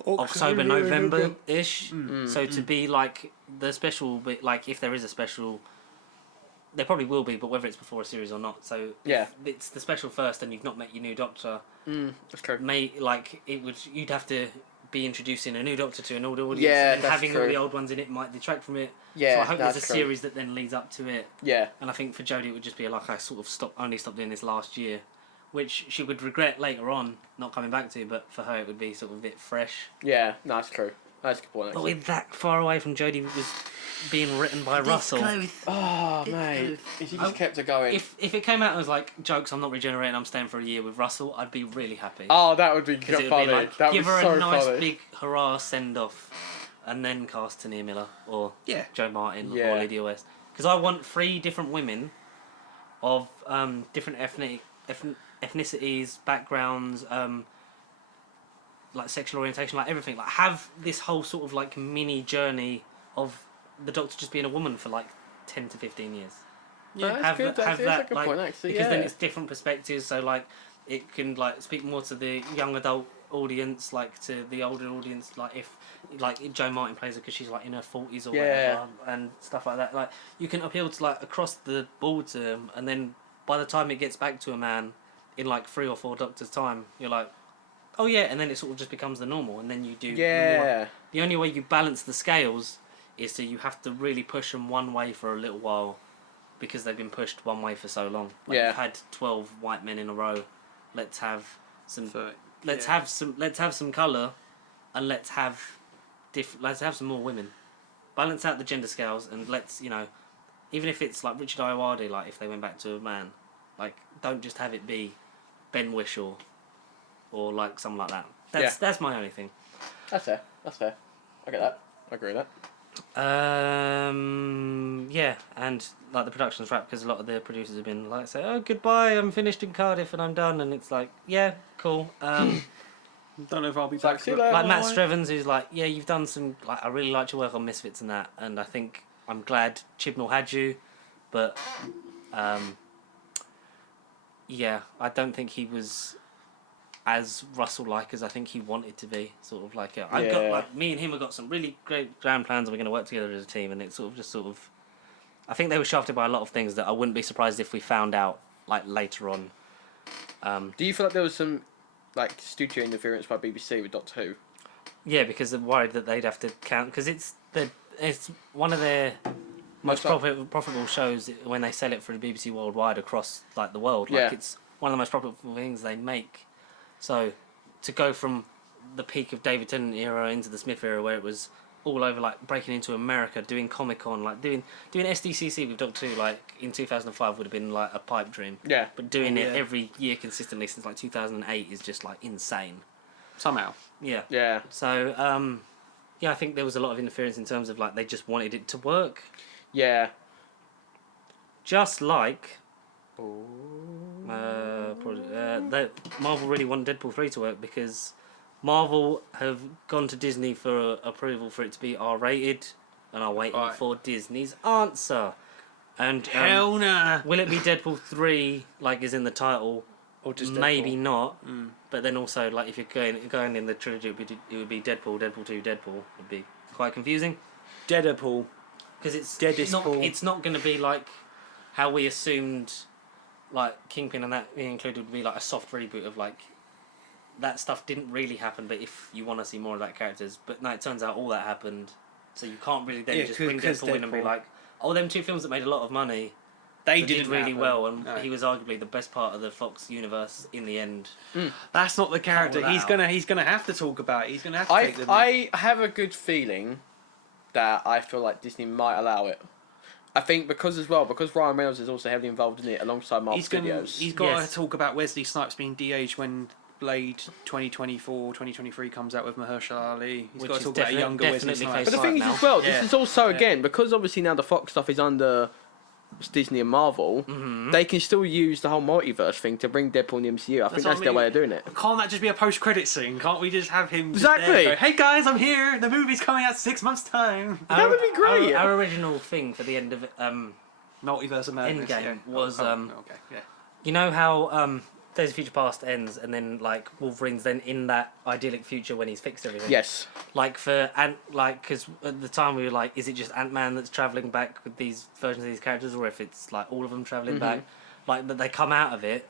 October, November ish. So to be like the special, but like if there is a special, there probably will be, but whether it's before a series or not. So Yeah. if it's the special first, and you've not met your new Doctor. That's true. You'd have to be introducing a new Doctor to an older audience, Yeah, and that's having all true. the old ones in it might detract from it. Yeah, So I hope there's a that's true. series that then leads up to it. Yeah. And I think for Jodie it would just be like I sort of only stopped doing this last year, which she would regret later on not coming back to, but for her it would be sort of a bit fresh. Yeah, no, that's true. That's a good point. But Actually. with that far away from Jodie was being written by Russell. Oh mate, if you just kept it going. If it came out as like jokes, I'm not regenerating, I'm staying for a year with Russell, I'd be really happy. Oh, that would be Because it would funny. be like, That give was her so a nice funny. big hurrah send off, and then cast Tania Miller or Yeah. Joe Martin Yeah. or Lydia West. Because I want 3 different women of different ethnicities, backgrounds, like sexual orientation, like everything. Like have this whole sort of like mini journey of the Doctor just being a woman for like 10 to 15 years. Yeah, that's have good. that- That's have a that, good like, point actually. Because Yeah. then it's different perspectives, so like it can like speak more to the young adult audience, like to the older audience, like if like Joe Martin plays her because she's like in her 40s or Yeah. whatever, and stuff like that. Like you can appeal to like across the board to them, and then by the time it gets back to a man in like 3 or 4 Doctors time, you're like, oh yeah, and then it sort of just becomes the normal, and then you do more. Yeah. The only way you balance the scales is that you have to really push them one way for a little while, because they've been pushed one way for so long. Like Yeah. You've had 12 white men in a row. Let's have some. So, Let's yeah. have some. Let's have some colour, and let's have let's have some more women. Balance out the gender scales, and let's even if it's like Richard Ayoade, like if they went back to a man, like don't just have it be Ben Whishaw, or like something like that. That's my only thing. That's fair. That's fair. I get that. I agree with that. Yeah, and like the production's wrapped because a lot of the producers have been like, say, oh goodbye, I'm finished in Cardiff and I'm done, and it's like, yeah, cool. Don't know if I'll be It's like, back. see you but- later. Like Matt Bye. Strevens, who's like, yeah, you've done some. Like, I really liked your work on Misfits and that, and I think I'm glad Chibnall had you, but yeah, I don't think he was as Russell-like as I think he wanted to be. Sort of like, I've got Yeah. like me and him have got some really great grand plans, and we're going to work together as a team, and it's sort of. I think they were shafted by a lot of things that I wouldn't be surprised if we found out like later on. Do you feel like there was some like studio interference by BBC with Doctor Who? Yeah, because they're worried that they'd have to count, because it's one of their most profitable shows when they sell it for the BBC worldwide across like the world. Like Yeah. it's one of the most profitable things they make. So to go from the peak of David Tennant era into the Smith era, where it was all over, like breaking into America, doing Comic Con, like doing SDCC with Doctor Who, like in 2005 would have been like a pipe dream. Yeah. But doing it Yeah. every year consistently since like 2008 is just like insane. Somehow. Yeah. Yeah. So, yeah, I think there was a lot of interference in terms of like they just wanted it to work. Yeah. Just like that Marvel really wanted Deadpool 3 to work, because Marvel have gone to Disney for approval for it to be R-rated, and are waiting Right. for Disney's answer. And Hell nah. will it be Deadpool 3 like is in the title? Or just Maybe Deadpool. not. But then also, like, if you're going in the trilogy, it would be Deadpool, Deadpool 2, Deadpool. Would be quite confusing, Deadpool. because it's Deadpool. not going to be like how we assumed, like Kingpin and that being included would be like a soft reboot of like that stuff didn't really happen. But if you want to see more of that characters, but no, it turns out all that happened, so you can't really then Yeah, just bring 'cause Deadpool in and be Deadpool- like, oh, them 2 films that made a lot of money. They Did didn't really happen. well, and No. he was arguably the best part of the Fox universe in the end. That's not the character. Cut all that He's gonna have to talk about it. He's gonna have to take the. I have a good feeling that I feel like Disney might allow it. I think because Ryan Reynolds is also heavily involved in it alongside Marvel Studios. He's got Yes. to talk about Wesley Snipes being de-aged when Blade 2023 comes out with Mahershala Ali. He's Which got is to talk about a younger Wesley definitely Snipes. But the Right thing is now. as well, Yeah. this is also Yeah. again because obviously now the Fox stuff is under Disney and Marvel. They can still use the whole multiverse thing to bring Deadpool in the MCU. I think what that's I their mean. way of doing it. Can't that just be a post-credit scene? Can't we just have him? just Exactly. there and go, hey guys, I'm here. The movie's coming out 6 months time. That would be great. Our original thing for the end of Multiverse of Madness. Endgame yeah. was, okay. Yeah. you know how Days of Future Past ends, and then like Wolverine's then in that idyllic future when he's fixed everything. Yes. Like because at the time we were like, is it just Ant-Man that's traveling back with these versions of these characters, or if it's like all of them traveling back? Like that they come out of it,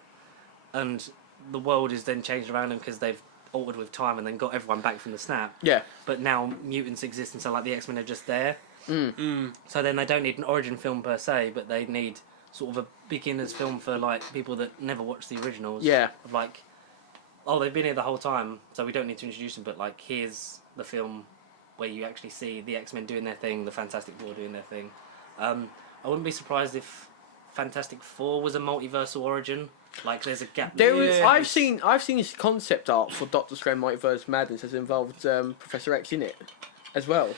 and the world is then changed around them because they've altered with time and then got everyone back from the snap. Yeah. But now mutants exist, and so like the X-Men are just there. So then they don't need an origin film per se, but they need sort of a beginner's film for like people that never watched the originals. Yeah. Of like, oh, they've been here the whole time, so we don't need to introduce them. But like, here's the film where you actually see the X-Men doing their thing, the Fantastic Four doing their thing. I wouldn't be surprised if Fantastic Four was a multiversal origin. Like, there's a gap. There was. I've seen this concept art for Doctor Strange Multiverse Madness has involved Professor X in it, as well.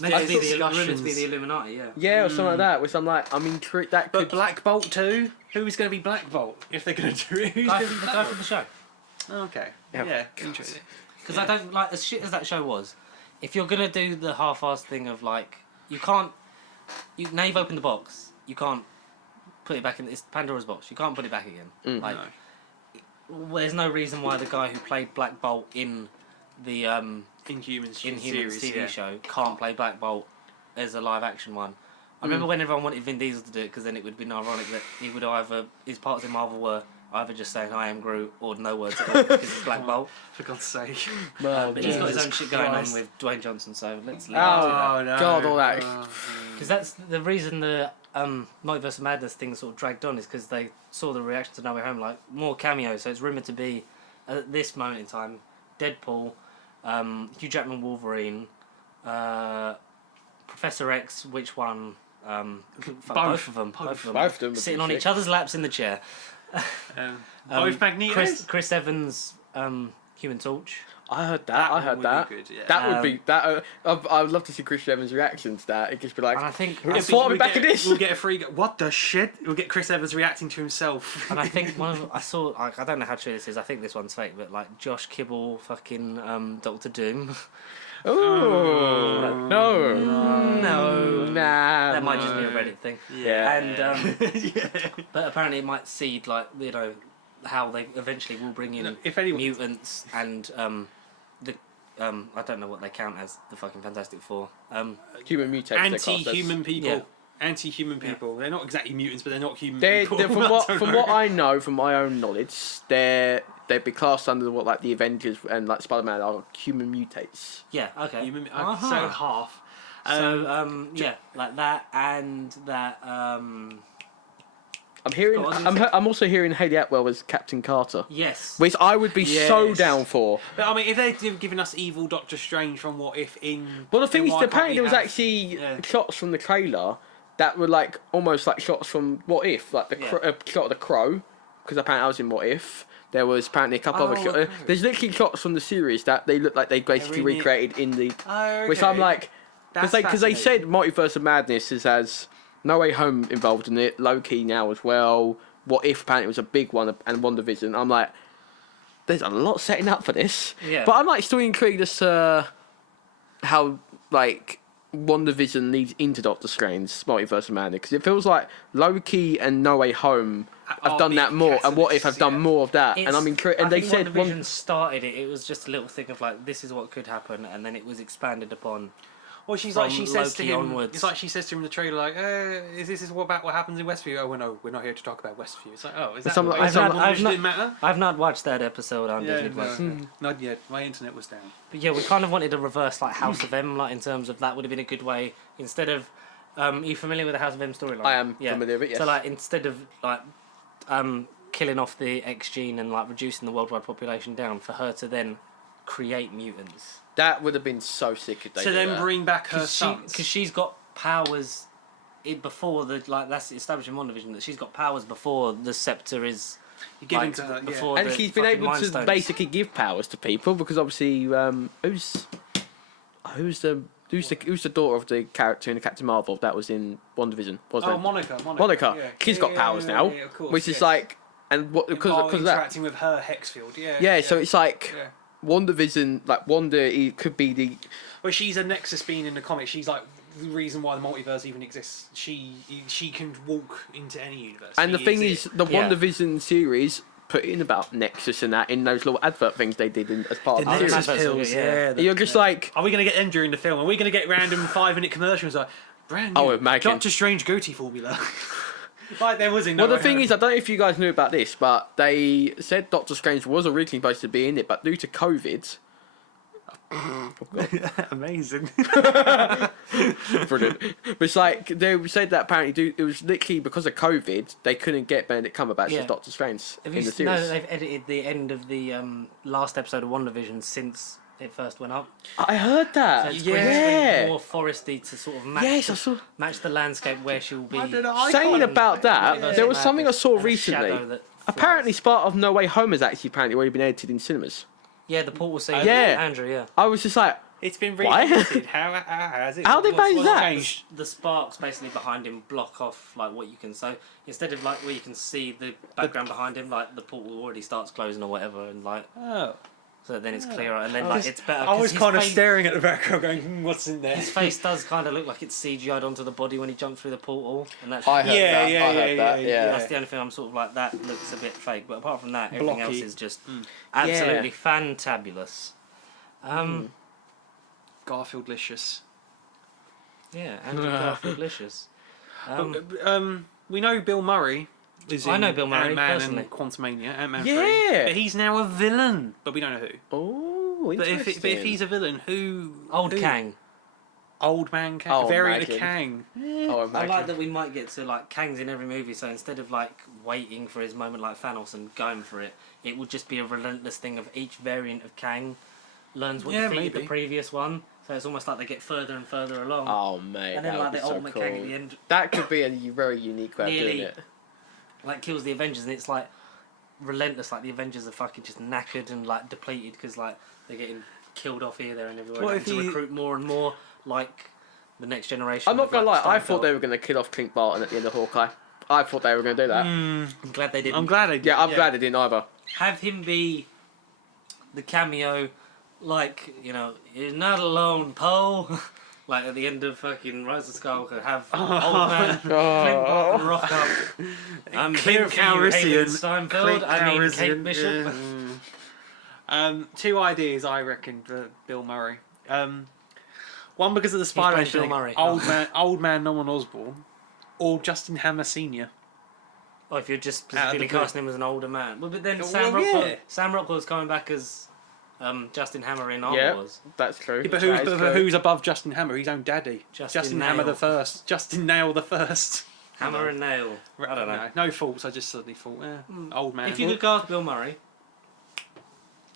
Meant to be discussions. the Illuminati, yeah. Yeah, or something like that. Which I'm like, I mean, that But could. Black Bolt too? Who's going to be Black Bolt? If they're going to do it, who's Guy, going to be the Black guy Bolt? from the show. Okay. Yeah. Yeah, interesting. Because I don't like, as shit as that show was, if you're gonna do the half-assed thing of like, you can't, now you've opened the box, you can't put it back in. It's Pandora's box. You can't put it back again. Like, there's no reason why the guy who played Black Bolt in the Inhumans series, series, TV show can't play Black Bolt as a live-action one. I remember when everyone wanted Vin Diesel to do it, because then it would have been ironic that he would either, his parts in Marvel were either just saying I am Groot or no words at all because it's Black Bolt. For God's sake. Well, But he's got his own Jesus shit going Christ. on with Dwayne Johnson, so let's leave Oh, it no. God, all that. because that's the reason the Multiverse of Madness thing sort of dragged on, is because they saw the reaction to No Way Home, like more cameos. So it's rumoured to be at this moment in time Deadpool, Hugh Jackman Wolverine, Professor X, which one? Both of them. Both of them would Sitting be on sick. each other's laps in the chair. Both Magnetos? Chris Evans, Human Torch. I heard that. I heard would that. be good, yeah. That would be that. I would love to see Chris Evans' reaction to that. It'd just be like, And I think, I thought I'd be back at this. We'll get a free. What the shit? We'll get Chris Evans reacting to himself. and I think I saw, like, I don't know how true this is. I think this one's fake, but like Josh Kibble, fucking Doctor Doom. oh no, No. nah. That might just be a Reddit thing. Yeah. And but apparently it might seed, like, you know, how they eventually will bring in No, if anyone- mutants and the I don't know what they count as the fucking Fantastic Four. Human mutates. they're classed as. Anti-human people. Yeah. Anti-human people. They're not exactly mutants, but they're not human They're, people. from I what don't from know. what I know from my own knowledge, they'd be classed under what like the Avengers and like Spider-Man are human mutates. Yeah. Okay. Human, Uh-huh. So half. So yeah, like that and that. I'm hearing. Go on, I'm also hearing Hayley Atwell as Captain Carter, Yes. which I would be so Yes. down for. But I mean, if they've given us evil Doctor Strange from What If in. Well, the thing then is, why can't apparently we there was have- actually yeah. shots from the trailer that were like almost like shots from What If, like the shot of the Crow, because apparently I was in What If. There was apparently a couple other shots. okay. There's literally shots from the series that they look like they basically really- recreated in the. Oh, Which I'm okay. like, because That's they said fascinating. Multiverse of Madness has No Way Home involved in it, Loki now as well. What If apparently was a big one, and WandaVision. I'm like, there's a lot setting up for this. Yeah. But I'm like still intrigued as to how like WandaVision leads into Doctor Strange Multiverse of Madness, because it feels like Loki and No Way Home have Are done big that more, and What If have done catalysts, more of that, and It's- I'm intrigued. And I they think said WandaVision started it. It was just a little thing of like, this is what could happen, and then it was expanded upon. Well, she's from like she says to Loki him. onwards. It's like she says to him in the trailer, like, "Is this what about what happens in Westview?" Oh, well, no, we're not here to talk about Westview. It's like, oh, is that Some- what I've not- WandaVision I've not- didn't matter? I've not watched that episode on Yeah, Disney Plus. not yet. My internet was down. But yeah, we kind of wanted a reverse like House of M, like in terms of that would have been a good way instead of. Are you familiar with the House of M storyline? I am familiar with it, yes. So like instead of like killing off the X gene and like reducing the worldwide population down, for her to then create mutants. that would have been so sick if they To did then that. bring back her Because sons. she's got powers. Before the like that's established in WandaVision that she's got powers before the scepter is. You're giving like, to her, yeah. before And the she's been fucking able Mind to Stones. basically give powers to people, because obviously who's the daughter of the character in the Captain Marvel that was in WandaVision? What's Oh, that? Monica. Monica. Yeah. She's got powers now, yeah, of course, which is yes. like, and what because While of that. interacting with her hex field. Yeah. Yeah, so it's like Yeah. WandaVision, like Wanda, it could be the. Well, she's a Nexus being in the comics. She's like the reason why the multiverse even exists. She can walk into any universe. And the She thing it. is, the Yeah. WandaVision series put in about Nexus and that in those little advert things they did as part the of the Nexus series. pills, yeah. You're just like, Are we going to get them during the film? Are we going to get random 5-minute commercials like brand new Oh, imagine. Doctor Strange goatee formula? Like there was in. well, the thing is, I don't know if you guys knew about this, but they said Doctor Strange was originally supposed to be in it, but due to COVID, Amazing. Brilliant. But it's like they said that apparently it was literally because of COVID they couldn't get Benedict Cumberbatch Yeah. as Doctor Strange Have in you the know series. that they've edited the end of the last episode of WandaVision since it first went up? I heard that. So it's Yeah. more foresty to sort of match, Yes, I saw. match the landscape where she'll be. Saying about that, Yeah. there was something I saw And a recently. shadow that Apparently, flies. part of No Way Home has actually already been edited in cinemas. Yeah, the portal scene. Yeah. with Andrew. Yeah. I was just like, It's been Why? reedited. How has it? How they what's managed that? changed? The sparks basically behind him block off like what you can. So instead of like where you can see the background behind him, like the portal already starts closing or whatever, and like Oh. so then it's clearer, and then like it's better. I 'cause was his kind of face- staring at the background, going, "What's in there?" His face does kind of look like it's CGI'd onto the body when he jumped through the portal, and that's I heard Yeah, that. yeah, I heard yeah, that. yeah, Yeah. that's the only thing I'm sort of like that looks a bit fake. But apart from that, everything Blocky. else is just absolutely fantabulous. Garfield-licious. Yeah, Andrew Garfield-licious. We know Bill Murray is in I know Bill Murray, Ant-Man personally. and Quantumania, Ant-Man Yeah. 3. But he's now a villain, but we don't know who. Oh, But interesting. if he's a villain, who? Old who? Kang. Old man Kang. Oh, Variant of imagine. Kang. Oh, I imagine. like that we might get to like Kang's in every movie, so instead of like waiting for his moment like Thanos and going for it, it would just be a relentless thing of each variant of Kang learns what Yeah, defeated maybe. the previous one. So it's almost like they get further and further along. Oh, mate. and then that like would the be so ultimate cool. Kang at the end That could be a very unique way of doing Nearly. it. like kills the Avengers, and it's like relentless. Like the Avengers are fucking just knackered and like depleted because like they're getting killed off here, there, and everywhere. What and if to he- recruit more and more like the next generation. I'm not of, gonna lie. like, I thought Steinfeld. they were gonna kill off Clint Barton at the end of Hawkeye. I thought they were gonna do that. I'm glad they didn't. I'm glad they did. Yeah, I'm glad they didn't either. Have him be the cameo, like, you know, you're not alone, Poe. Like at the end of fucking Rise of Skywalker, have old man Clint Barton rock up. I'm here Clint for you, Hayden Calrissian. Steinfeld. Clint I mean, Calrissian, Kate Bishop. yeah. Two ideas, I reckon, for Bill Murray. One because of the Spider-Man played Bill thing, Murray. old man Norman Osborn, or Justin Hammer Senior. Oh, if you're just Out of specifically the blue. casting him as an older man. Well, but then Well, Sam yeah. Rockwell. Sam Rockwell's coming back as Justin Hammer in Armor Yeah, Wars. that's true. Yeah, but That is true. who's above Justin Hammer? His own daddy, Justin Hammer Nail. the first, Justin Nail the first. Hammer and Nail. I don't know. No faults. I just suddenly thought, old man. If you could cast Bill Murray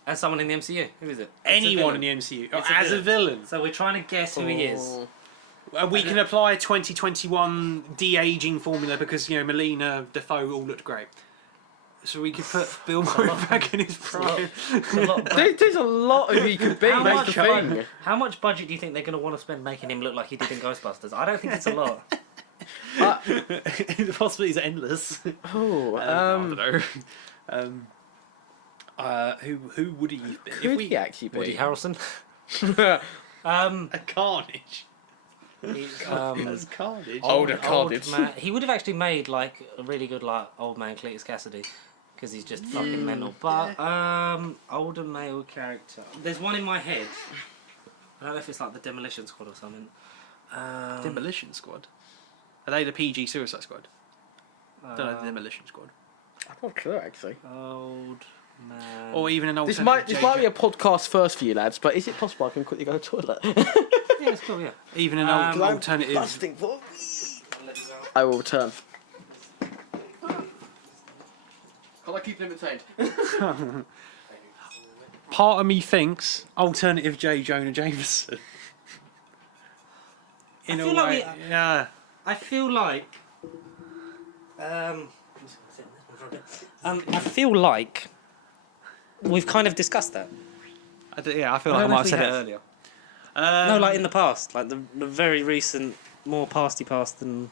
as someone in the MCU, who is it? It's a anyone in villain. the MCU It's a as a villain, So we're trying to guess who he is. Oh. and we can apply 2021 de-aging formula because Melina, Defoe all looked great. So we could put Bill Murray back in his prime. It's a lot. There's a lot of you could be. How That's much, the thing. how much budget do you think they're going to want to spend making him look like he did in Ghostbusters? I don't think it's a lot. The possibilities are endless. Oh, I don't know. Who would he have been? could he actually be? Woody Harrelson. A Carnage. As Carnage. Older Carnage. Man. He would have actually made like a really good like old man Cletus Cassidy because he's just fucking mental. But older male character. There's one in my head. I don't know if it's like the Demolition Squad or something. Demolition Squad. Are they the PG Suicide Squad? I don't know the Demolition Squad. I'm not sure actually. Old man. Or even an This alternative might be JJ. a podcast first for you lads, but is it possible I can quickly go to the toilet? Yeah, it's cool. Yeah. Even an alternative. Busting for I will return. Can I keep him entertained? Part of me thinks alternative J. Jonah Jameson. In I a feel like way, yeah. I feel like. I feel like we've kind of discussed that. I feel I like I don't know might if have said we it have. earlier. No, like in the past, like the very recent, more pasty past than.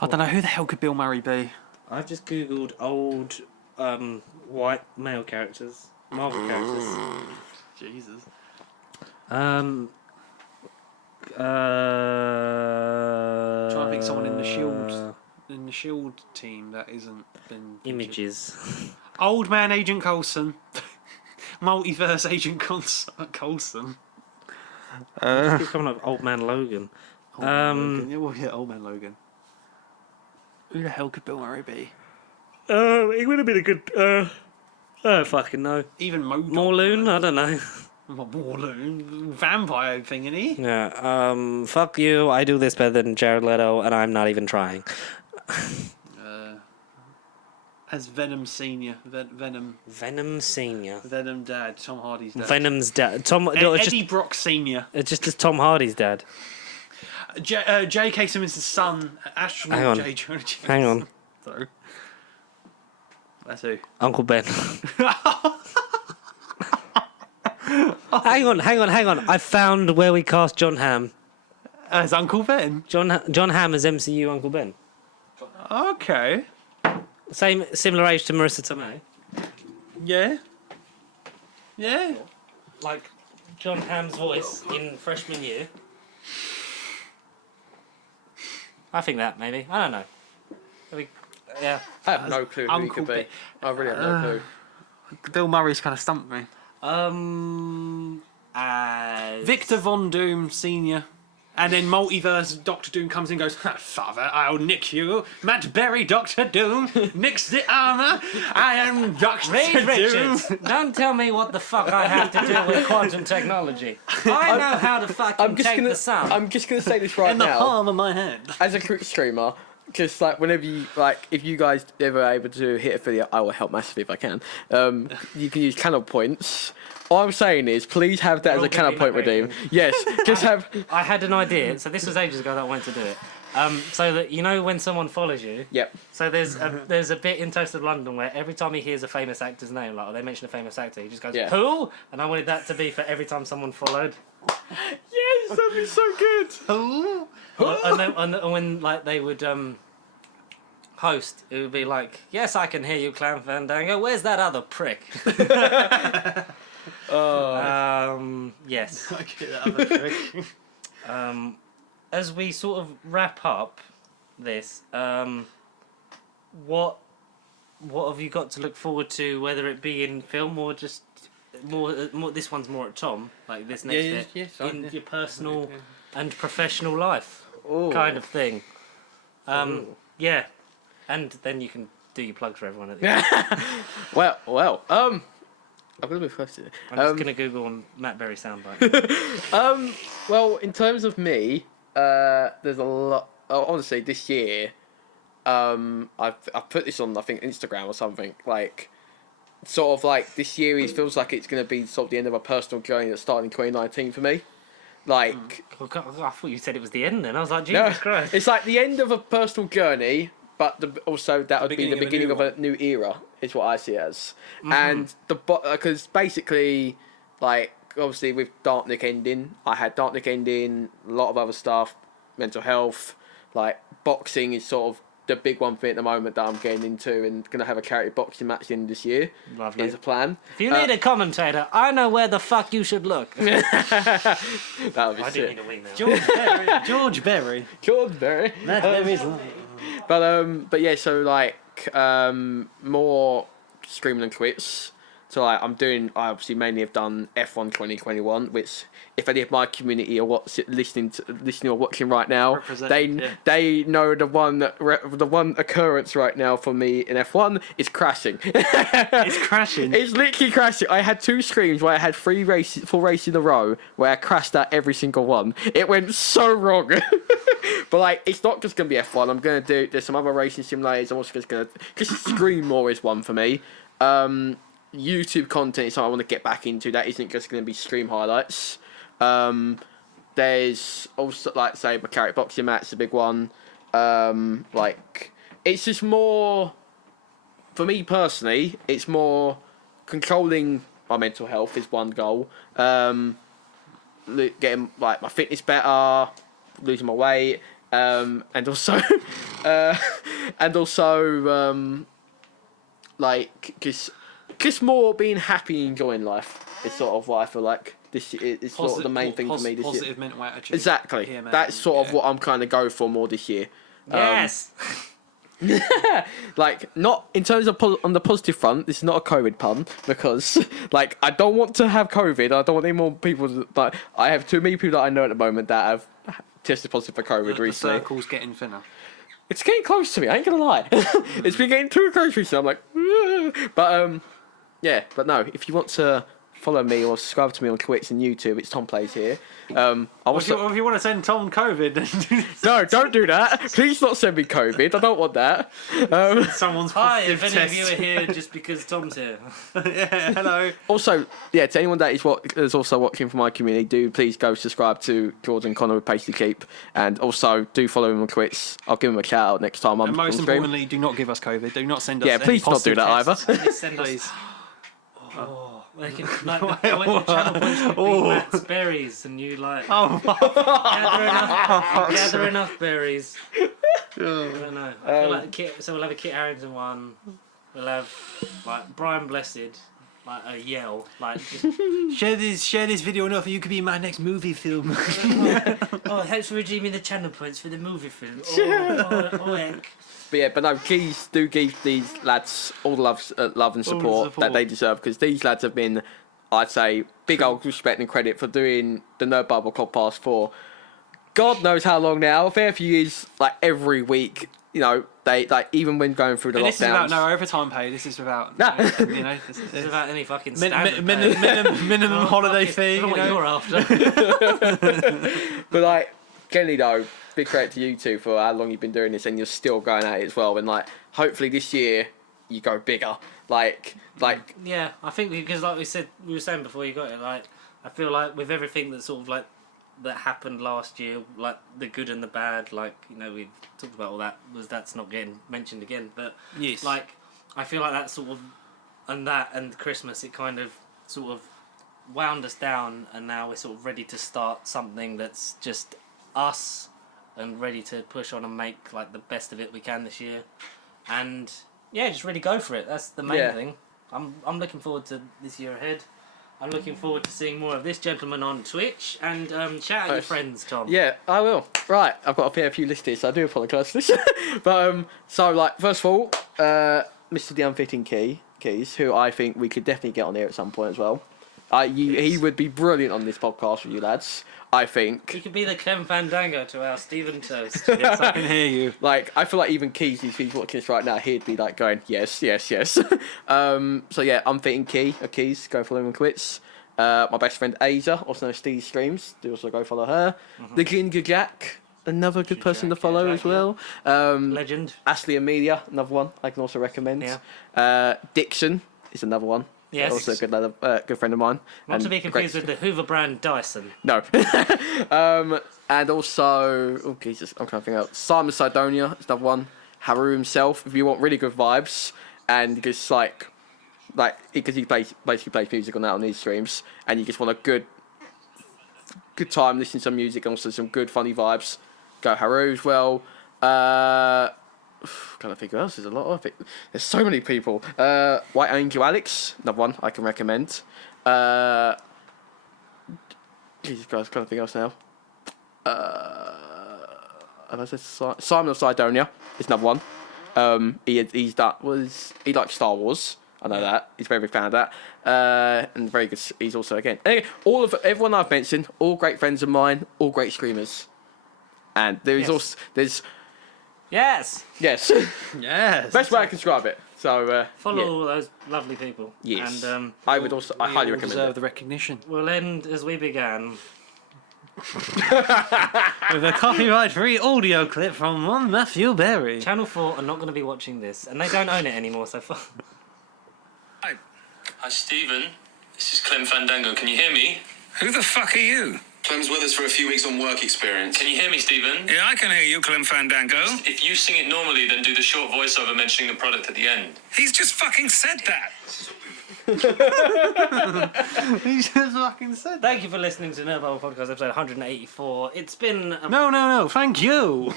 I don't know who the hell could Bill Murray be. I've just googled old white male characters, Marvel characters. Jesus. Trying Trying to think someone in the Shield team that isn't been featured. images. Old man Agent Coulson. Multiverse Agent Coulson. Keep coming up, old man Logan. Old man Logan. Yeah, well, yeah, Old Man Logan. Who the hell could Bill Murray be? He would have been a good. I don't fucking know. Even Modok. Morloon? I don't know. Vampire thing, isn't he? Yeah. Fuck you. I do this better than Jared Leto, and I'm not even trying. As Venom Senior, Venom Senior. Venom Dad, Tom Hardy's dad. Venom's dad. Tom. No, it's Eddie just, Brock Senior. it's just Tom Hardy's dad. J.K. Simmons' son, astronaut Hang on. J. Jonah Jameson. Hang on. Sorry. That's who. Uncle Ben. Hang on. I found where we cast John Hamm. As Uncle Ben. John Hamm as MCU Uncle Ben. Okay. Similar age to Marissa Tomei. Yeah. Yeah. Like John Hamm's voice in freshman year. I think that maybe. I don't know. Yeah. I have no clue who he Uncle could be. Ben. I really have no clue. Bill Murray's kind of stumped me. As Victor Von Doom Senior. And then multiverse Doctor Doom comes in and goes, Father, I'll nick you. Matt Berry, Doctor Doom, nicks the armour. I am Doctor Reed Doom. Richards, don't tell me what the fuck I have to do with quantum technology. I know how to fucking take the sun. I'm just gonna say this right In the now. palm of my hand. As a quick streamer, just like whenever you if you guys ever able to hit a video, I will help massively if I can. You can use channel points. All I'm saying is, please have that as a channel point redeem. Yes, just have. I had an idea, so this was ages ago that I wanted to do it. So that you know when someone follows you. Yep. So there's a bit in Toast of London where every time he hears a famous actor's name, like or they mention a famous actor, he just goes who? And I wanted that to be for every time someone followed. Yes, that'd be so good. Who? And when like they would host, it would be like, yes, I can hear you, Clan Fandango. Where's that other prick? Yes. Okay, that other trick. As we sort of wrap up this, what have you got to look forward to, whether it be in film or just more this one's more at Tom, like this next bit, in your personal and professional life kind of thing. Yeah. And then you can do your plugs for everyone at the end. Well, I'm gonna be first. I'm just gonna Google on Matt Berry soundbite. Well, in terms of me, there's a lot. Honestly, this year, I've put this on I think Instagram or something. Like, sort of like this year, it feels like it's gonna be sort of the end of a personal journey that started in 2019 for me. Like, I thought you said it was the end. Then I was like, Jesus Christ! It's like the end of a personal journey, but also that would be the beginning of a new era. Is what I see it as. Mm-hmm. And because basically, like obviously with Darknick ending, I had Darknick ending, a lot of other stuff, mental health, like boxing is sort of the big one for me at the moment that I'm getting into, and gonna have a charity boxing match in this year. Lovely. Is a plan. If you need a commentator, I know where the fuck you should look. That would be I do sick. need a wee now. George Berry. Matt Berry's but yeah, so like more screaming and quits. So like I obviously mainly have done F1 2021, which if any of my community are listening or watching right now, they know the one occurrence right now for me in F1 is crashing. It's crashing. It's literally crashing. I had 2 streams where I had 4 races in a row where I crashed at every single one. It went so wrong. But like, it's not just gonna be F1. I'm gonna there's some other racing simulators. I'm also just gonna Scream more is one for me. YouTube content is something I want to get back into. That isn't just going to be stream highlights. There's also, like, say, my character boxing match is a big one. Like, it's just more, for me personally, it's more controlling my mental health is one goal. Getting, like, my fitness better, losing my weight, and also, like, just more being happy and enjoying life is sort of what I feel like this is sort of the main thing for me this year. Positive mental attitude. Exactly. That's sort of what I'm kind of going for more this year. Yes. Like, not in terms of on the positive front, this is not a COVID pun, because like I don't want to have COVID. I don't want any more people but I have too many people that I know at the moment that have tested positive for COVID recently. The circle's getting thinner. It's getting close to me, I ain't gonna lie. It's been getting too close recently. I'm like, but yeah, but no, if you want to follow me or subscribe to me on Twitch and YouTube. It's Tom Plays here. If you want to send Tom COVID, then No, don't do that. Please not send me COVID. I don't want that. someone's Hi, positive if any of test. you are here just because Tom's here. Yeah, hello. Also, yeah, to anyone that is also watching from my community, do please go subscribe to Jordan Connor with Pastry Keep, and also do follow him on Twitch. I'll give him a shout out next time I'm And most on stream. importantly, do not give us COVID. Do not send us. Yeah, any please not do positive that tests. either. Please send us. Please. Oh, they can, like, I went to channel points could be Matt's berries, and you like Oh, gather enough berries. I don't know. I feel like so we'll have a Kit Harington one. We'll have like Brian Blessed, like a yell, like just, share this video enough, and you could be in my next movie film. oh, thanks for redeeming the channel points for the movie film. Oh, heck. But no, please do give these lads all the love and support that they deserve, because these lads have been, I'd say, big old respect and credit for doing the Nerd Bible podcast for God knows how long now, a fair few years, like every week. You know, they like even when going through the And lockdowns. this is without no overtime pay. This is without, Nah. you know, this It's is about any fucking standard. minimum holiday fee. I don't You know what know? you're after. But like, generally though, big credit to you two for how long you've been doing this, and you're still going at it as well. And like, hopefully this year you go bigger. Like. Yeah, I think because like we were saying before you got it, like I feel like with everything that sort of like that happened last year, like the good and the bad, like, you know, we've talked about all that, that's not getting mentioned again, but Yes. like I feel like that sort of and Christmas, it kind of sort of wound us down, and now we're sort of ready to start something that's just us and ready to push on and make like the best of it we can this year, and yeah, just really go for it. That's the main thing. I'm looking forward to this year ahead. I'm looking forward to seeing more of this gentleman on Twitch, and shout out your friends, Tom. Yeah, I will. Right, I've got a fair few listed, so I do apologise for this. But so like, first of all, Mr. The Unfitting Keys, who I think we could definitely get on here at some point as well. He would be brilliant on this podcast with you lads. I think. He could be the Clem Fandango to our Stephen Toast. Yes, I can hear you. Like, I feel like even Keys, if he's watching this right now, he'd be like going, yes, yes, yes. So yeah, Unfitting Keys, go follow him on Twitch. My best friend Asia, also known as Steve Streams, do also go follow her. The Ginger Jack, another good person to follow as well. Legend. Ashley Amelia, another one I can also recommend. Yeah. Dixon is another one. Yes. Also a good friend of mine. Not And to be confused great- with the Hoover brand Dyson. No. And also, oh Jesus, I'm trying to think out. Simon Sidonia is another one. Haru himself, if you want really good vibes, and just like because he basically plays music on these streams, and you just want a good time listening to some music, and also some good funny vibes. Go Haru as well. Can't think who else. There's a lot of it. There's so many people. White Angel Alex, another one I can recommend. Jesus Christ, can't think else now. Have I said Simon of Sidonia is another one. He likes Star Wars. I know that. He's a very big fan of that. And very good. He's also anyway, everyone I've mentioned, all great friends of mine, all great streamers. And there's Yes. Yes. yes, Yes. best way I can describe it. So Follow yeah. all those lovely people. Yes. And I highly recommend deserve it. the recognition. we'll end as we began. With a copyright-free audio clip from one Matthew Berry. Channel 4 are not going to be watching this, and they don't own it anymore, so Hi, Stephen. This is Clem Fandango. Can you hear me? Who the fuck are you? Clem's with us for a few weeks on work experience. Can you hear me, Stephen? Yeah, I can hear you, Clem Fandango. If you sing it normally, then do the short voiceover mentioning the product at the end. He's just fucking said that. He just fucking said that. thank you for listening to Nerd Bible Podcast episode 184. It's been No, thank you.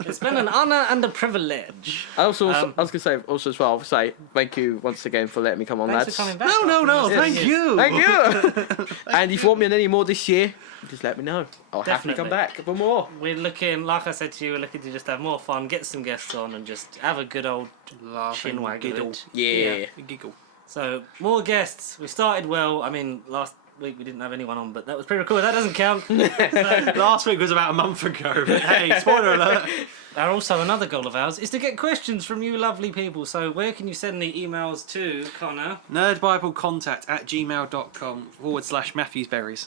it's been an honour and a privilege. I was going to say also as well. I'll say thank you once again for letting me come on, Thanks lads. for coming back. No, after thank you. Thank you. And if you want me on any more this year, just let me know. I'll happily come Definitely. back for more. We're looking, like I said to you, we're looking to just have more fun, get some guests on, and just have a good old chin waggle. giggle. it. Yeah. Giggle. So more guests. We started well. I mean, last week we didn't have anyone on, but that was pre-recorded. That doesn't count. Last week was about a month ago. But hey, spoiler alert. And also another goal of ours is to get questions from you lovely people. So where can you send the emails to, Connor? nerdbiblecontact@gmail.com/MatthewsBerries.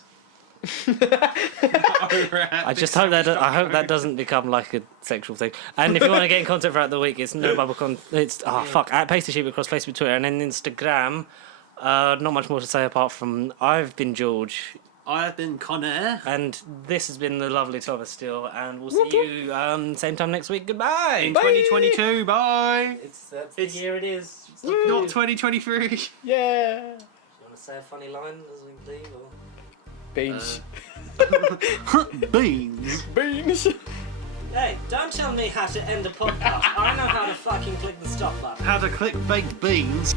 I just hope that doesn't become like a sexual thing. And if you want to get in contact throughout the week, it's it's at Pasty Sheep across Facebook, Twitter, and then Instagram. Not much more to say apart from I've been George. I've been Connor. And this has been the lovely Thomas Steele, and we'll see you same time next week. Goodbye. In 2022, bye. That's the year it is. Not 2023. Yeah. You want to say a funny line as we leave? Or? Beans. Beans. Beans. Hey, don't tell me how to end a podcast. I know how to fucking click the stop button. How to click baked beans.